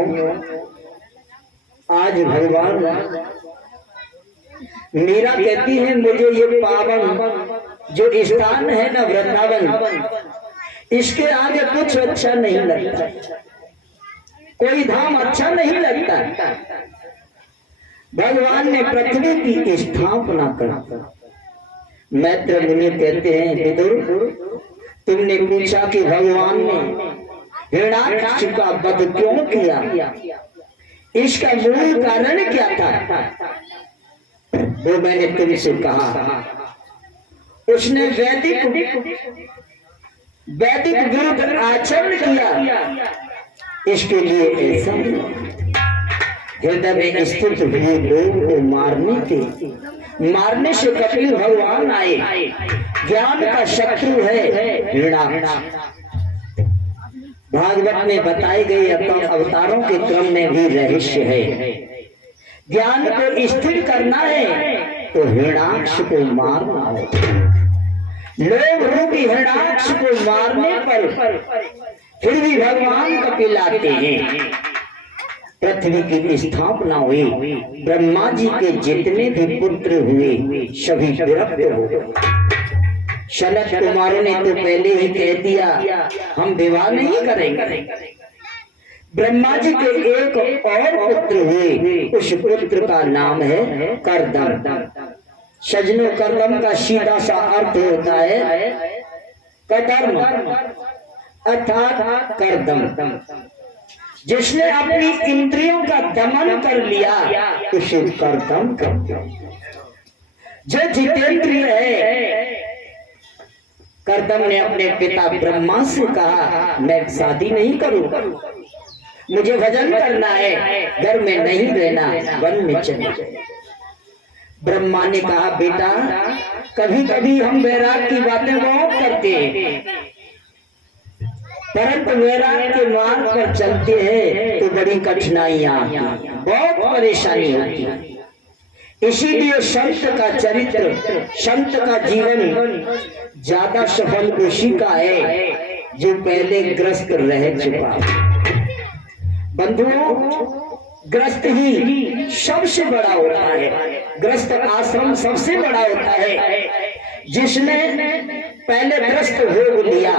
आज भगवान मीरा कहती है मुझे ये पावन जो स्थान है ना वृंदावन, इसके आगे कुछ अच्छा नहीं लगता, कोई धाम अच्छा नहीं लगता। भगवान ने पृथ्वी की स्थापना कर। मैत्र मुनि कहते हैं विदुर, तुमने पूछा कि भगवान ने हिरण्याक्ष का वध क्यों किया, इसका मूल कारण क्या था, वो मैंने तुमसे कहा। उसने वैदिक विरुद्ध आचरण किया, इसके लिए ऐसा हृदय में स्थित हुए लोग को मारने से कपिल भगवान आए। ज्ञान का शत्रु है हिरण्याक्ष। भागवत में बताए गए अवतारों के क्रम में भी रहस्य है। ज्ञान को स्थिर करना है तो हिरण्याक्ष को मारना है। लोग रूपी हिरण्याक्ष को मारने पर फिर भी भगवान कपिल आते हैं। पृथ्वी की स्थापना हुई, ब्रह्मा जी के जितने भी पुत्र हुए सभी विरक्त हो गए। शनक कुमारों ने तो पहले ही कह दिया हम विवाह नहीं करेंगे। ब्रह्मा जी के एक और पुत्र हुए, उस पुत्र का नाम है कर्दम। सजनों, कर्दम का सीधा सा अर्थ होता है कदर्म अर्थात कर्दम। जिसने अपनी इंद्रियों का दमन कर लिया उसे कर्दम कहते हैं। जो जितेंद्रिय है, कर्दम ने अपने पिता ब्रह्मा से कहा मैं शादी नहीं करूंगा, मुझे भजन करना है, घर में नहीं रहना, वन में चले जाए। ब्रह्मा ने कहा बेटा कभी कभी हम वैराग की बातें बहुत करते हैं, परंतु वैराग के मार्ग पर चलते हैं तो बड़ी कठिनाइयां, बहुत परेशानी होती है। इसीलिए संत का चरित्र, संत का जीवन ज्यादा सफल उसी का है जो पहले ग्रस्त रह चुका। बंधुओं, ग्रस्त ही सबसे बड़ा होता है, ग्रस्त आश्रम सबसे बड़ा होता है। जिसने पहले ग्रस्त भोग लिया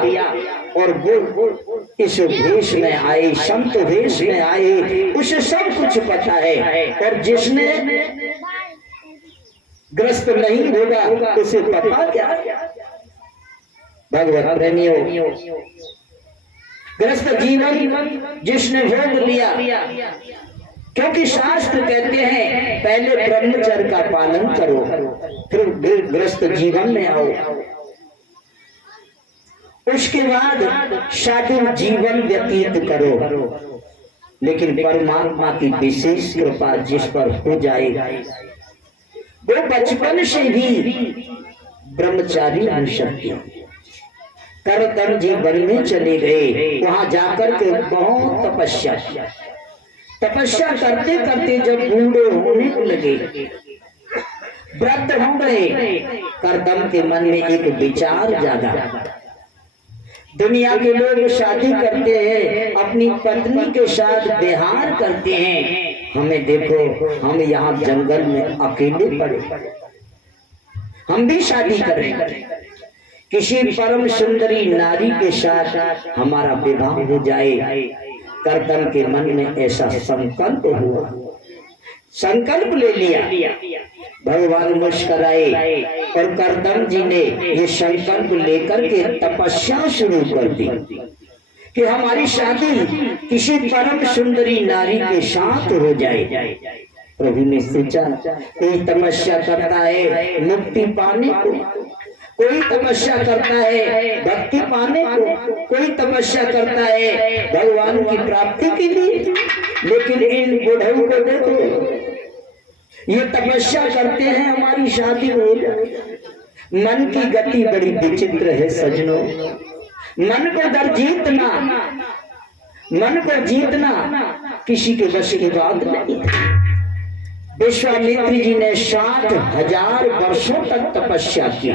और वो इस वेश में आए, संत वेश में आए, उसे सब कुछ पता है। और जिसने ग्रस्त नहीं होगा उसे पता क्या। भगवत प्रेमियों, ग्रस्त जीवन जिसने भोग लिया, क्योंकि शास्त्र कहते हैं पहले ब्रह्मचर्य का पालन करो फिर ग्रस्त जीवन में आओ, उसके बाद साधु जीवन व्यतीत करो। लेकिन परमात्मा की विशेष कृपा जिस पर हो जाए वो बचपन से ही ब्रह्मचारी हो सकते। कर्दम जी वन में चले गए, वहां जाकर के बहुत तपस्या करते करते जब बूढ़े होने को लगे, वृद्ध हो गए, कर्दम के मन में एक विचार जागा। दुनिया के लोग शादी करते हैं, अपनी पत्नी के साथ विहार करते हैं, हमें देखो हम यहाँ जंगल में अकेले पड़े, हम भी शादी करें, किसी परम सुंदरी नारी के साथ हमारा विवाह हो जाए। कर्दम के मन में ऐसा संकल्प हुआ, संकल्प ले लिया। भगवान मुस्कुराए और कर्दम जी ने ये संकल्प लेकर के तपस्या शुरू कर दी कि हमारी शादी किसी परम सुंदरी नारी के साथ हो जाए। प्रभु ने सोचा कोई तपस्या करता है मुक्ति पाने को, कोई तपस्या करता है भक्ति पाने को, कोई तपस्या करता है भगवान की प्राप्ति के लिए। लेकिन इन बुढ़ऊ को देखो, ये तपस्या करते हैं हमारी शादी हो जाए। मन की गति बड़ी विचित्र है सजनों। मन को जीतना किसी के वश की बात नहीं। विश्वामित्र जी ने 7,000 वर्षों तक तपस्या की,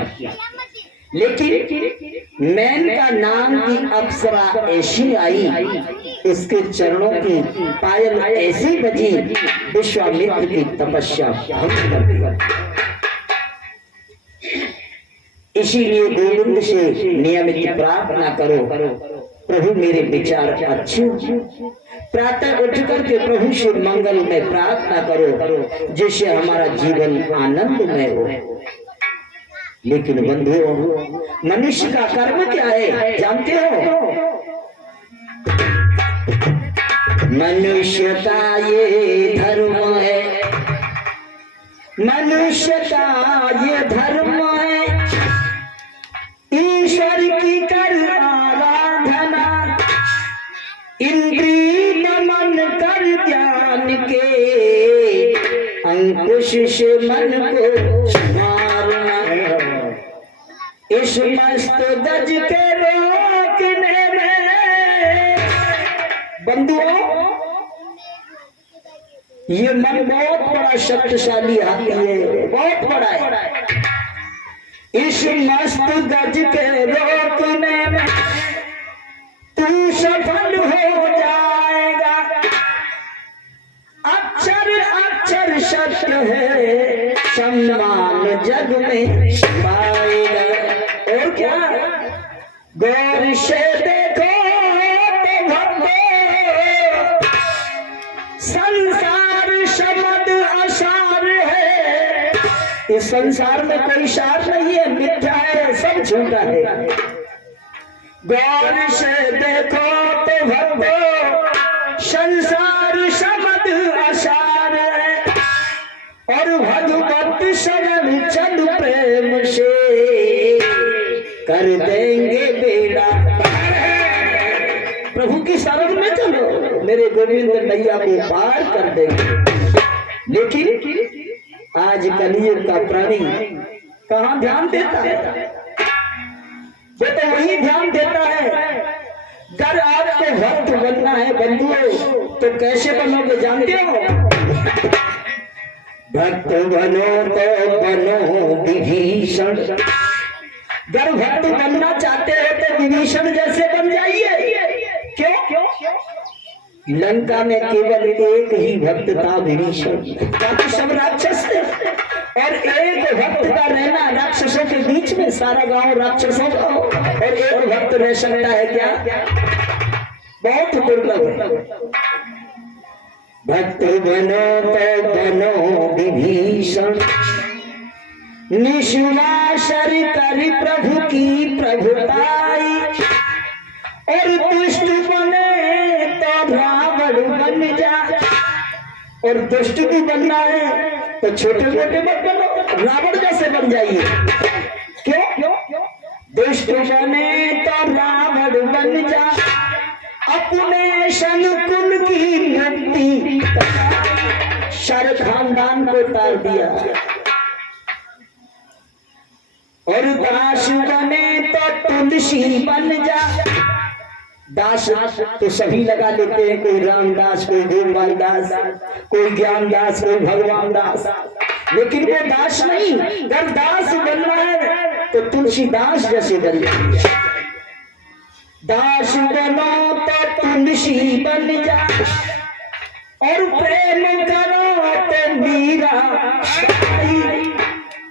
लेकिन मैन का नाम की अप्सरा ऐसी आई, उसके चरणों की पायल ऐसी बजी, विश्वामित्र की तपस्या भंग कर दी। इसीलिए गोविंद से नियमित प्रार्थना करो, प्रभु मेरे विचार अच्छे, प्रातः उठ करके प्रभु से मंगल में प्रार्थना करो जिससे हमारा जीवन आनंदमय हो। लेकिन बंधुओं, मनुष्य का कर्म क्या है जानते हो? मनुष्य का ये धर्म है, मनुष्य का ये धर्म है, ईश्वर की कर आराधना, इंद्रिय दमन कर ज्ञान के, अंकुश से मन को मारना, इस मस्त गज के रोकने में। बंधुओं, ये मन बहुत बड़ा शक्तिशाली हाथी है, बहुत बड़ा है। इस मस्त गज के रोकने में तू सफल हो जाएगा, अक्षर अक्षर सत्य है, सम्मान जग में पाएगा। और क्या, गौर से देखो तो भक्तो, संसार शब्द असार है। इस संसार में कोई सार नहीं है, मिथ्या है, सब झूठा है। गौर से देखो तो भक्तो, संसार शब्द असार है, और भगवत शरण चंद प्रेम से कर देंगे बेड़ा पार है। प्रभु की शरण में चलो, मेरे गोविंद नैया को पार कर देंगे। लेकिन आज कलयुग का प्राणी कहाँ ध्यान देता है? वो तो वही ध्यान देता है। अगर आपको भक्त बनना है बंधुओं, तो कैसे बनोगे जानते हो? भक्त बनो तो बनो विभीषण। अगर भक्त बनना चाहते हो तो विभीषण जैसे बन जाइए। क्यों? लंका में केवल एक ही भक्त था, विभीषण। बाकी सब राक्षस थे, और एक भक्त का रहना राक्षसों के बीच में, सारा गांव राक्षसों का हो, और एक भक्त रह सकता है क्या? बहुत दुर्लभ। भक्त बनो तो बनो विभीषण, निश्वासर करी प्रभु की प्रभुताई, और दुष्ट बने तो रावण बन जा। और दुष्ट भी बनना है तो छोटे छोटे मत बनो, रावण जैसे बन जाइए। क्यों? दुष्ट बने तो रावण बन जा, अपने शनुकुल की मुक्ति, सारे खानदान को तार दिया। और दास बने तो तुलसी बन जा। दास तो सभी लगा लेते हैं, कोई रामदास, कोई गोपाल दास, कोई ज्ञान दास, कोई भगवान दास, लेकिन वो दास नहीं। अगर दास बनना है तो तुलसीदास जैसे बन जाए। दास बनो तो तुलसी बन जा, और प्रेम करो तो मीरा।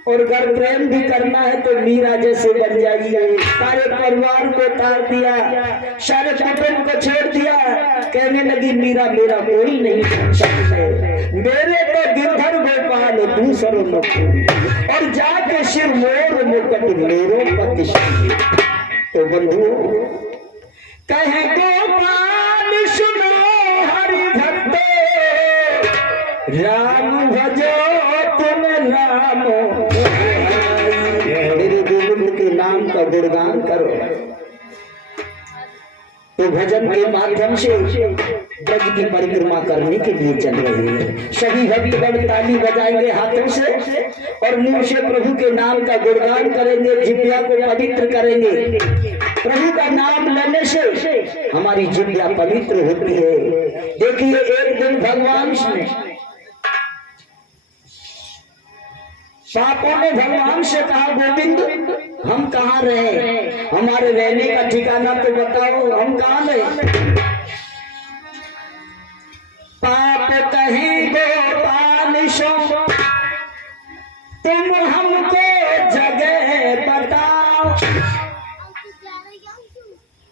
और अगर प्रेम भी करना है तो मीरा जैसे बन जाइए। सारे परिवार को तार दिया, सारे कुटुंब को छोड़ दिया, कहने लगी मीरा मेरा कोई नहीं, मेरे तो गिरधर गोपाल दूसरों में, और जाके शिव मोर मुकट मेरो पति। तो बंधु कहे गोपाल सुनो हरि भक्तो, राम भजो तुम राम, मेरे गोविंद के नाम का गुणगान करो। तो भजन के माध्यम से ब्रज की परिक्रमा करने के लिए चल रहे हैं। सभी भक्तगण ताली बजाएंगे हाथों से, और मुंह से प्रभु के नाम का गुणगान करेंगे, जिह्वा को पवित्र करेंगे। प्रभु का नाम लेने से हमारी जिह्वा पवित्र होती है। देखिए, एक दिन भगवान पापों ने भगवान से कहा, गोविंद हम कहाँ रहे, हमारे रहने का ठिकाना तो बताओ, हम कहाँ रहे? पाप कहे गोपाल सो, तुम हमको जगह बताओ,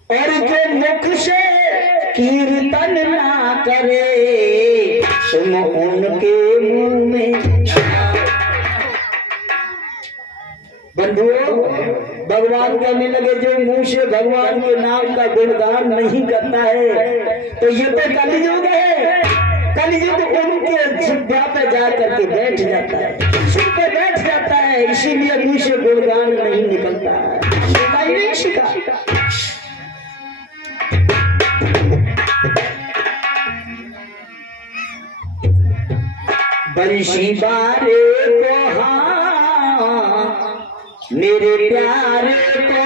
और जो मुख से कीर्तन ना करे, तुम उनके मुंह में। बंधुओं, भगवान कहने लगे जो मुंह से भगवान के नाम का गुणगान नहीं करता है तो ये तो कलयुग है। कलयुग उनके जिह्वा पे जा करके बैठ जाता है, सिर पे बैठ जाता है, इसीलिए मुंह से गुणगान नहीं निकलता है, नहीं सीखा। बरसी बारे को हाँ मेरे प्यारे को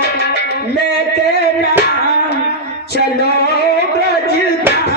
लेके नाम चलो ब्रजधाम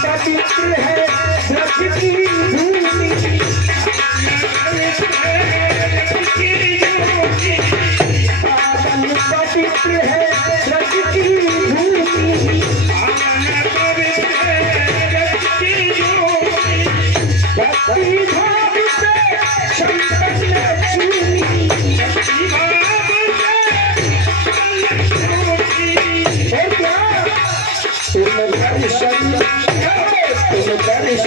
पवित्र है ब्रज की भूमि, पावन पवित्र है ब्रज की भूमि, भक्ति भाव से संपन्न भूमि, और क्या तुम दर्शन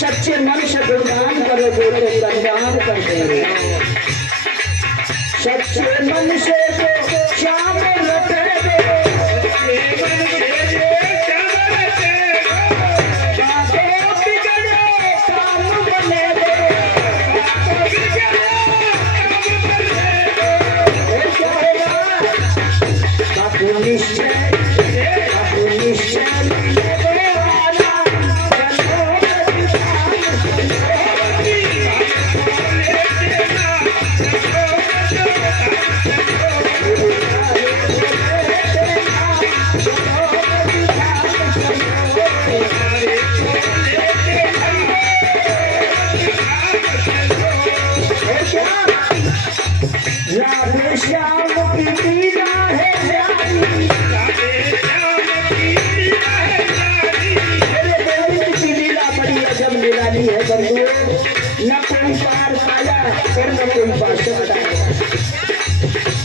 सच्चे मन से गुणगान करोगे तो कल्याण कर देंगे। सच्चे मन से तो श्याम रटे राधे श्याम की लीला है। और न कोई पा सकता है।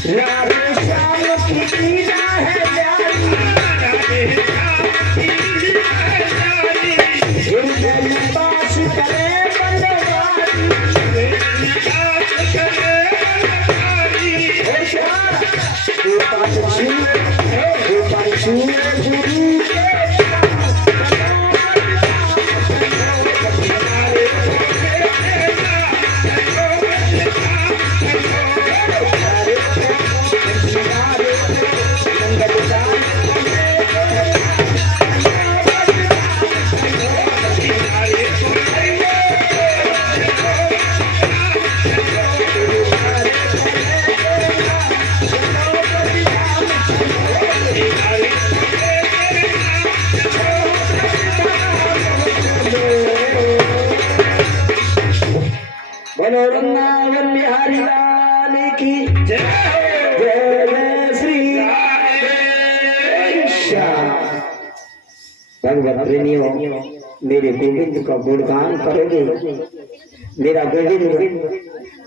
राधे श्याम की लीला है प्यारी, जिनके पास करे बनवारी, गोपाल छुए गुरु के वृंदावन बिहारी लाल की जय, जय जय श्री श्याम। भगवत प्रेमियों, मेरे गोविंद का गुणगान करोगे। मेरा गोविंद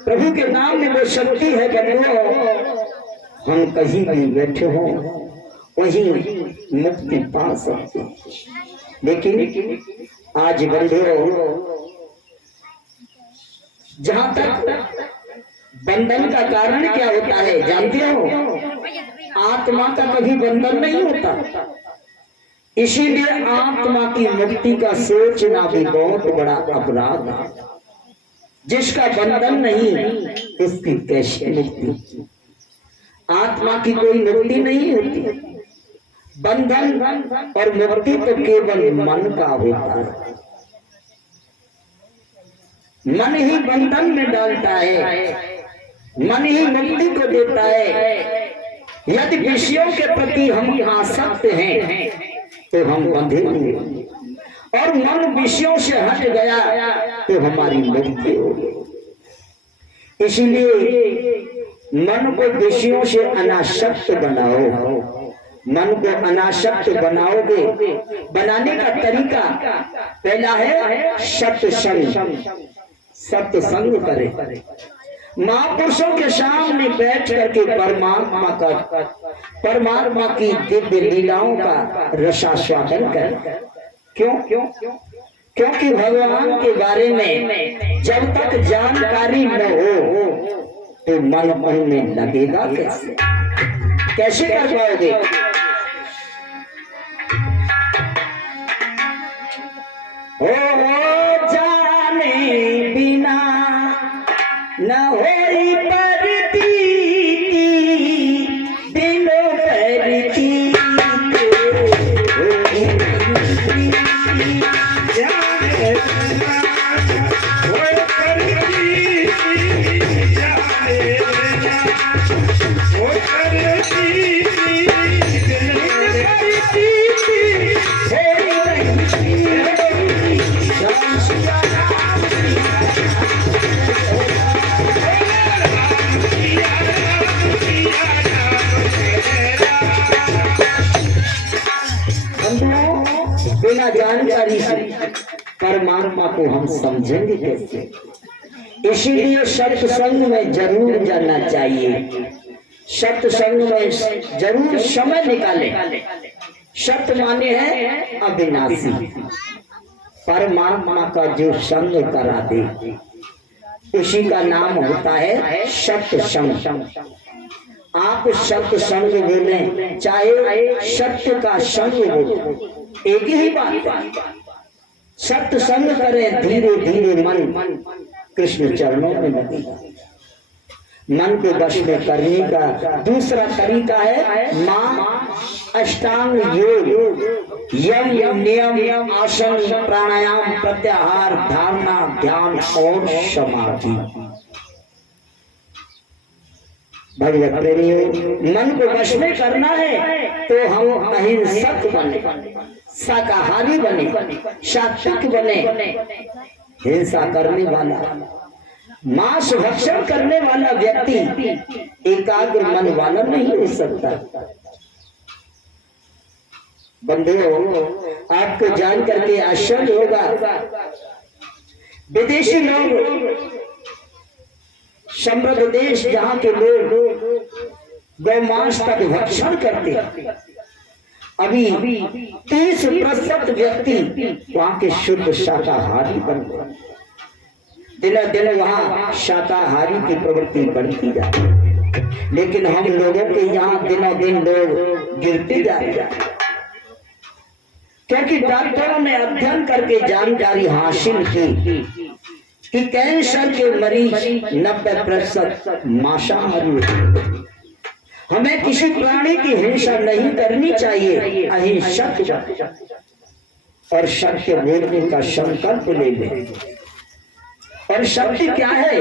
प्रभु के नाम में वो शक्ति है बंधुओं, हम कहीं भी बैठे हो वहीं मुक्ति पा सकते। लेकिन आज बंधुओं, जहां तक बंधन का कारण क्या होता है जानते हो? आत्मा का कभी बंधन नहीं होता। इसीलिए आत्मा की मुक्ति का सोचना भी बहुत बड़ा अपराध है। जिसका बंधन नहीं उसकी कैसी मुक्ति? आत्मा की कोई मुक्ति नहीं होती। बंधन और मुक्ति तो केवल मन का होता है। मन ही बंधन में डालता है, मन ही मुक्ति को देता है। यदि विषयों के प्रति हम आसक्त हैं तो हम बंधे हुए, और मन विषयों से हट गया तो हमारी मुक्ति हो गई। इसीलिए मन को विषयों से अनासक्त बनाओ। मन को अनासक्त बनाओगे, बनाने का तरीका पहला है सत्संग। सत्संग करें, महापुरुषों के सामने बैठ करके परमात्मा की दिव्य लीलाओं का रसास्वादन करें। क्यों? क्योंकि भगवान के बारे में जब तक जानकारी न हो तो मन में लगेगा कैसे? कैसे कर पाओगे? जाने बिना न होई परती, दिलों परती जाने बिना होई परती, जाने बिना होई परती, बिना जानकारी से परमात्मा को हम समझेंगे कैसे? इसीलिए सत्संग में जरूर जाना चाहिए। सत्संग में जरूर समय निकालें। सत्य माने है अविनाशी, परमात्मा का जो संग करा दे उसी का नाम होता है सत्संग। आप सत्संग बोले चाहे सत्य का संग बोले, एक ही बात है। सत्संग करें, धीरे धीरे मन कृष्ण चरणों में लगेगा। मन को वश में करने का दूसरा तरीका है मां अष्टांग योग, यम नियम आसन प्राणायाम प्रत्याहार धारणा ध्यान और समाधि। भगवत प्रेमियों, मन को वश में करना है तो हम अहिंसक बने, शाकाहारी बने, सात्विक बने। हिंसा करने वाला, मांस भक्षण करने वाला व्यक्ति एकाग्र मन वाला नहीं हो सकता। बंधुओं, आपको जान करके आश्चर्य होगा, विदेशी लोग समृद्ध देश जहाँ के लोग गौ मांस तक भक्षण करते, अभी 30% व्यक्ति वहां के शुद्ध शाकाहारी बन गए। दिन दिन वहां शाकाहारी की प्रवृत्ति बढ़ती जाती है, लेकिन हम लोगों के यहाँ दिनों दिन लोग गिरते जा रहे हैं, क्योंकि डॉक्टरों ने अध्ययन करके जानकारी हासिल की कि कैंसर के मरीज 90% मांसाहारी होते हैं। हमें किसी प्राणी की हिंसा नहीं करनी चाहिए, अहिंसक और सत्य बोलने का संकल्प ले लें। और सत्य क्या है?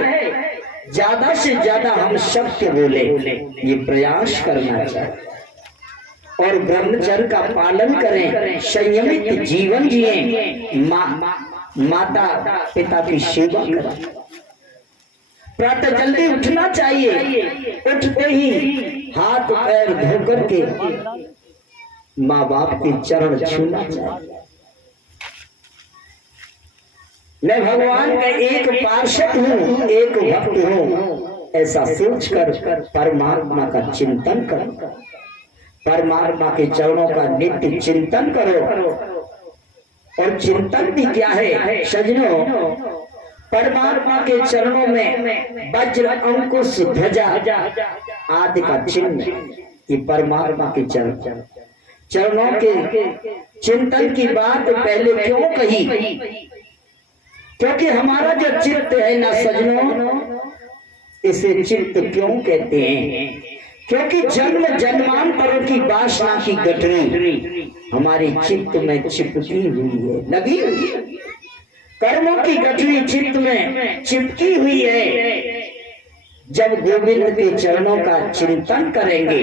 ज्यादा से ज्यादा हम सत्य बोले, ये प्रयास करना चाहिए। और ब्रह्मचर्य का पालन करें, संयमित जीवन जिए, माता पिता की सेवा करें। प्रातः जल्दी उठना चाहिए, उठते ही हाथ पैर धो करके माँ बाप के चरण छूना चाहिए। मैं भगवान का एक पार्षद हूँ, एक भक्त हूँ, ऐसा सोचकर परमात्मा का चिंतन करो, परमात्मा के चरणों का नित्य चिंतन करो। और चिंतन भी क्या है सजनों? परमात्मा के चरणों में वज्र अंकुश ध्वजा आदि का चिन्ह, ये परमात्मा के चरणों के चिंतन की बात पहले क्यों कही? क्योंकि हमारा जो चित्त है ना सजनों, इसे चित्त क्यों कहते हैं? क्योंकि जन्म जन्मांतरों की वासना की गठरी हमारे चित्त में चिपकी हुई है, लगी हुई है। कर्मों की गठरी चित्त में चिपकी हुई है। जब गोविंद के चरणों का चिंतन करेंगे,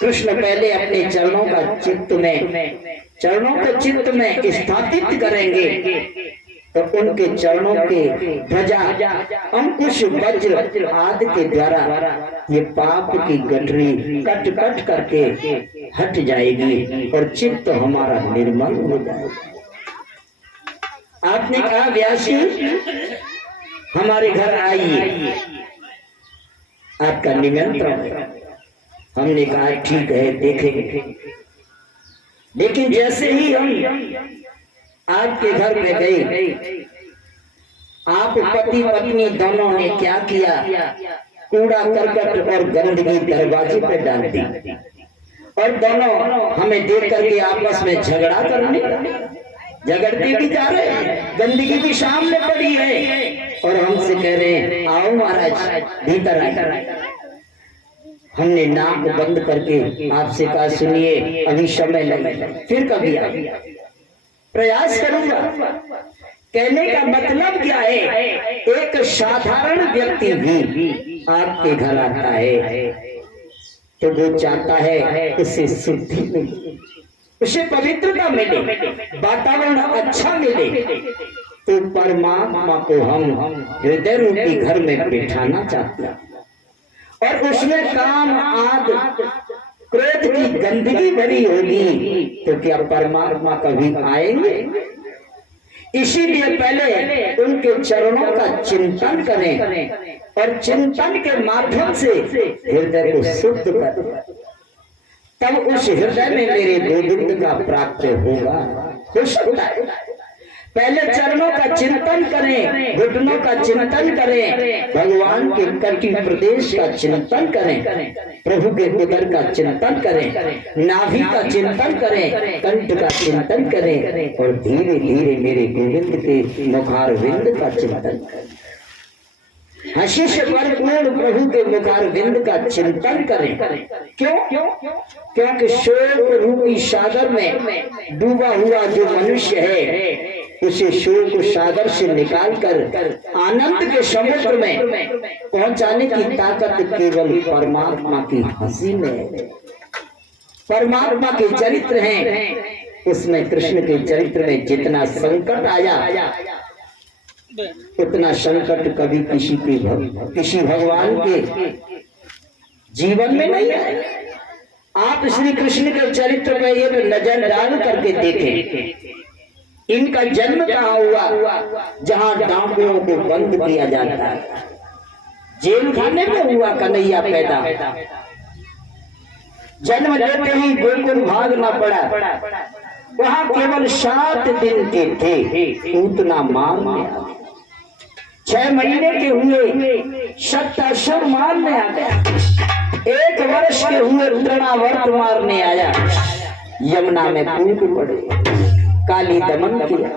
कृष्ण पहले अपने चरणों को चित्त में स्थापित करेंगे, तो उनके चरणों के ध्वजा अंकुश वज्र आदि के द्वारा ये पाप की गठरी कट कट करके हट जाएगी और चित्त हमारा निर्मल हो जाएगा। आपने कहा व्यासी हमारे घर आइए, आपका निमंत्रण है। हमने कहा ठीक है, देखेंगे। लेकिन जैसे ही हम आपके घर में गए, आप पति पत्नी दोनों ने क्या किया? कूड़ा करकट और गंदगी दरवाजे पर डाल दी और दोनों हमें देख करके आपस में झगड़ा करने, झगड़ते भी जा रहे हैं, गंदगी भी सामने पड़ी है और हमसे कह रहे हैं आओ महाराज भीतर आए। हमने नाक बंद करके आपसे कहा सुनिए अभी समय लगे, फिर कभी आए, प्रयास करूंगा। कहने का मतलब क्या है? एक साधारण व्यक्ति भी आपके घर आता है तो वो चाहता है उसे शुद्धि मिले, उसे पवित्रता मिले, वातावरण अच्छा मिले। तो परमात्मा को हम हृदय रूपी घर में बिठाना चाहते हैं और उसमें काम आदि क्रोध की गंदगी भरी होगी तो क्या परमात्मा कभी आएंगे? इसीलिए पहले उनके चरणों का चिंतन करें और चिंतन के माध्यम से हृदय को शुद्ध करें, तब उस हृदय में मेरे गोविंद का प्राप्त होगा, हो सकता है। पहले चरणों का चिंतन करें, घुटनों का चिंतन करें, भगवान के कटी प्रदेश का चिंतन करें, प्रभु के उदर का चिंतन करें, नाभि का चिंतन करें, कंठ का चिंतन करें और धीरे धीरे मेरे गोविंद के मुखारविंद का चिंतन करें। हंसी से परिपूर्ण प्रभु के मुखारविंद का चिंतन करें। क्यों? क्योंकि शोक रूपी सागर में डूबा हुआ जो मनुष्य है उसे शोक सागर से निकालकर आनंद के समुद्र में पहुंचाने की ताकत केवल परमात्मा की हंसी में है। परमात्मा के चरित्र हैं, उसमें कृष्ण के चरित्र में जितना संकट आया उतना संकट कभी किसी भगवान के जीवन में नहीं आया। आप श्री कृष्ण के चरित्र में एक नजर डाल करके देखें, इनका जन्म कहाँ हुआ? जहां डाकुओं को बंद किया जाता है, जेल खाने में हुआ कन्हैया पैदा। जन्म लेते ही गोकुल भागना पड़ा। वहां केवल 7 दिन के थे, उतना मारने आ गया। 6 महीने के हुए शतासुर मारने आ गया। 1 वर्ष के हुए तृणावर्त मारने आया। यमुना में कूद पड़े, काली दमन किया।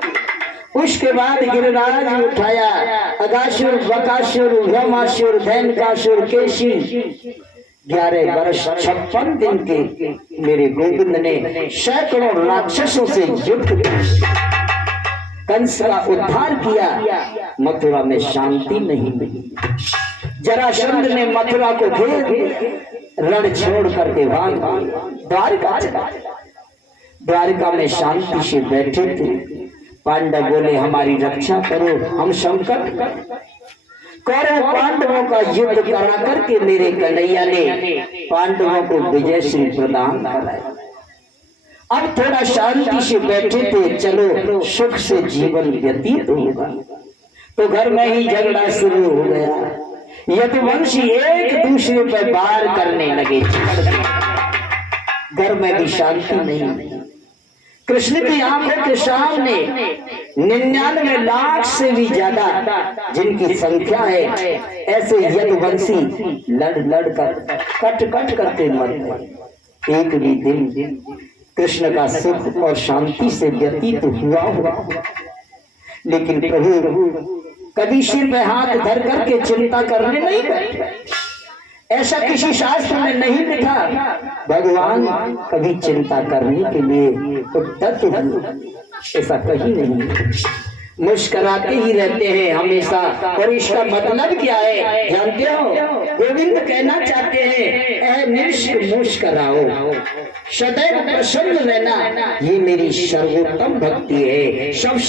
उसके बाद गिरिराज उठाया। अगासुर, बकासुर, ब्रह्मासुर, धैनकासुर, केशी। 11 वर्ष 56 दिन के मेरे गोविंद ने सैकड़ों राक्षसों से युद्ध किया, कंस का उद्धार किया। मथुरा में शांति नहीं मिली। जरासंध ने मथुरा को घेर दिया, रण छोड़ करके भाग द्वारका चला। द्वारका में शांति से बैठे थे। पांडव बोले हमारी रक्षा करो, हम संकट। कौरव पांडवों का युद्ध करा करके मेरे कन्हैया ने पांडवों को विजय श्री प्रदान कराया। अब थोड़ा शांति से बैठे थे, चलो सुख से जीवन व्यतीत होगा। तो घर में ही झगड़ा शुरू हो गया। यदुवंशी एक दूसरे पर वार करने लगे। घर में भी शांति नहीं। कृष्ण की आंखों के सामने 99 लाख से भी ज्यादा जिनकी संख्या है, ऐसे यदुवंशी लड़ कर कट करते मर गए। एक भी दिन कृष्ण का सुख और शांति से व्यतीत हुआ। लेकिन प्रभु कभी सिर पे हाथ धर करके चिंता करने नहीं बैठे। ऐसा किसी शास्त्र में नहीं लिखा। भगवान कभी चिंता करने के लिए उद्यत हुए, ऐसा कहीं नहीं। मुस्कुराते ही रहते हैं हमेशा। और इसका मतलब क्या है जानते हो? गोविंद कहना चाहते हैं, ऐ निष्क मुस्कुराओ, सदैव प्रसन्न रहना, ये मेरी सर्वोत्तम भक्ति है। सबसे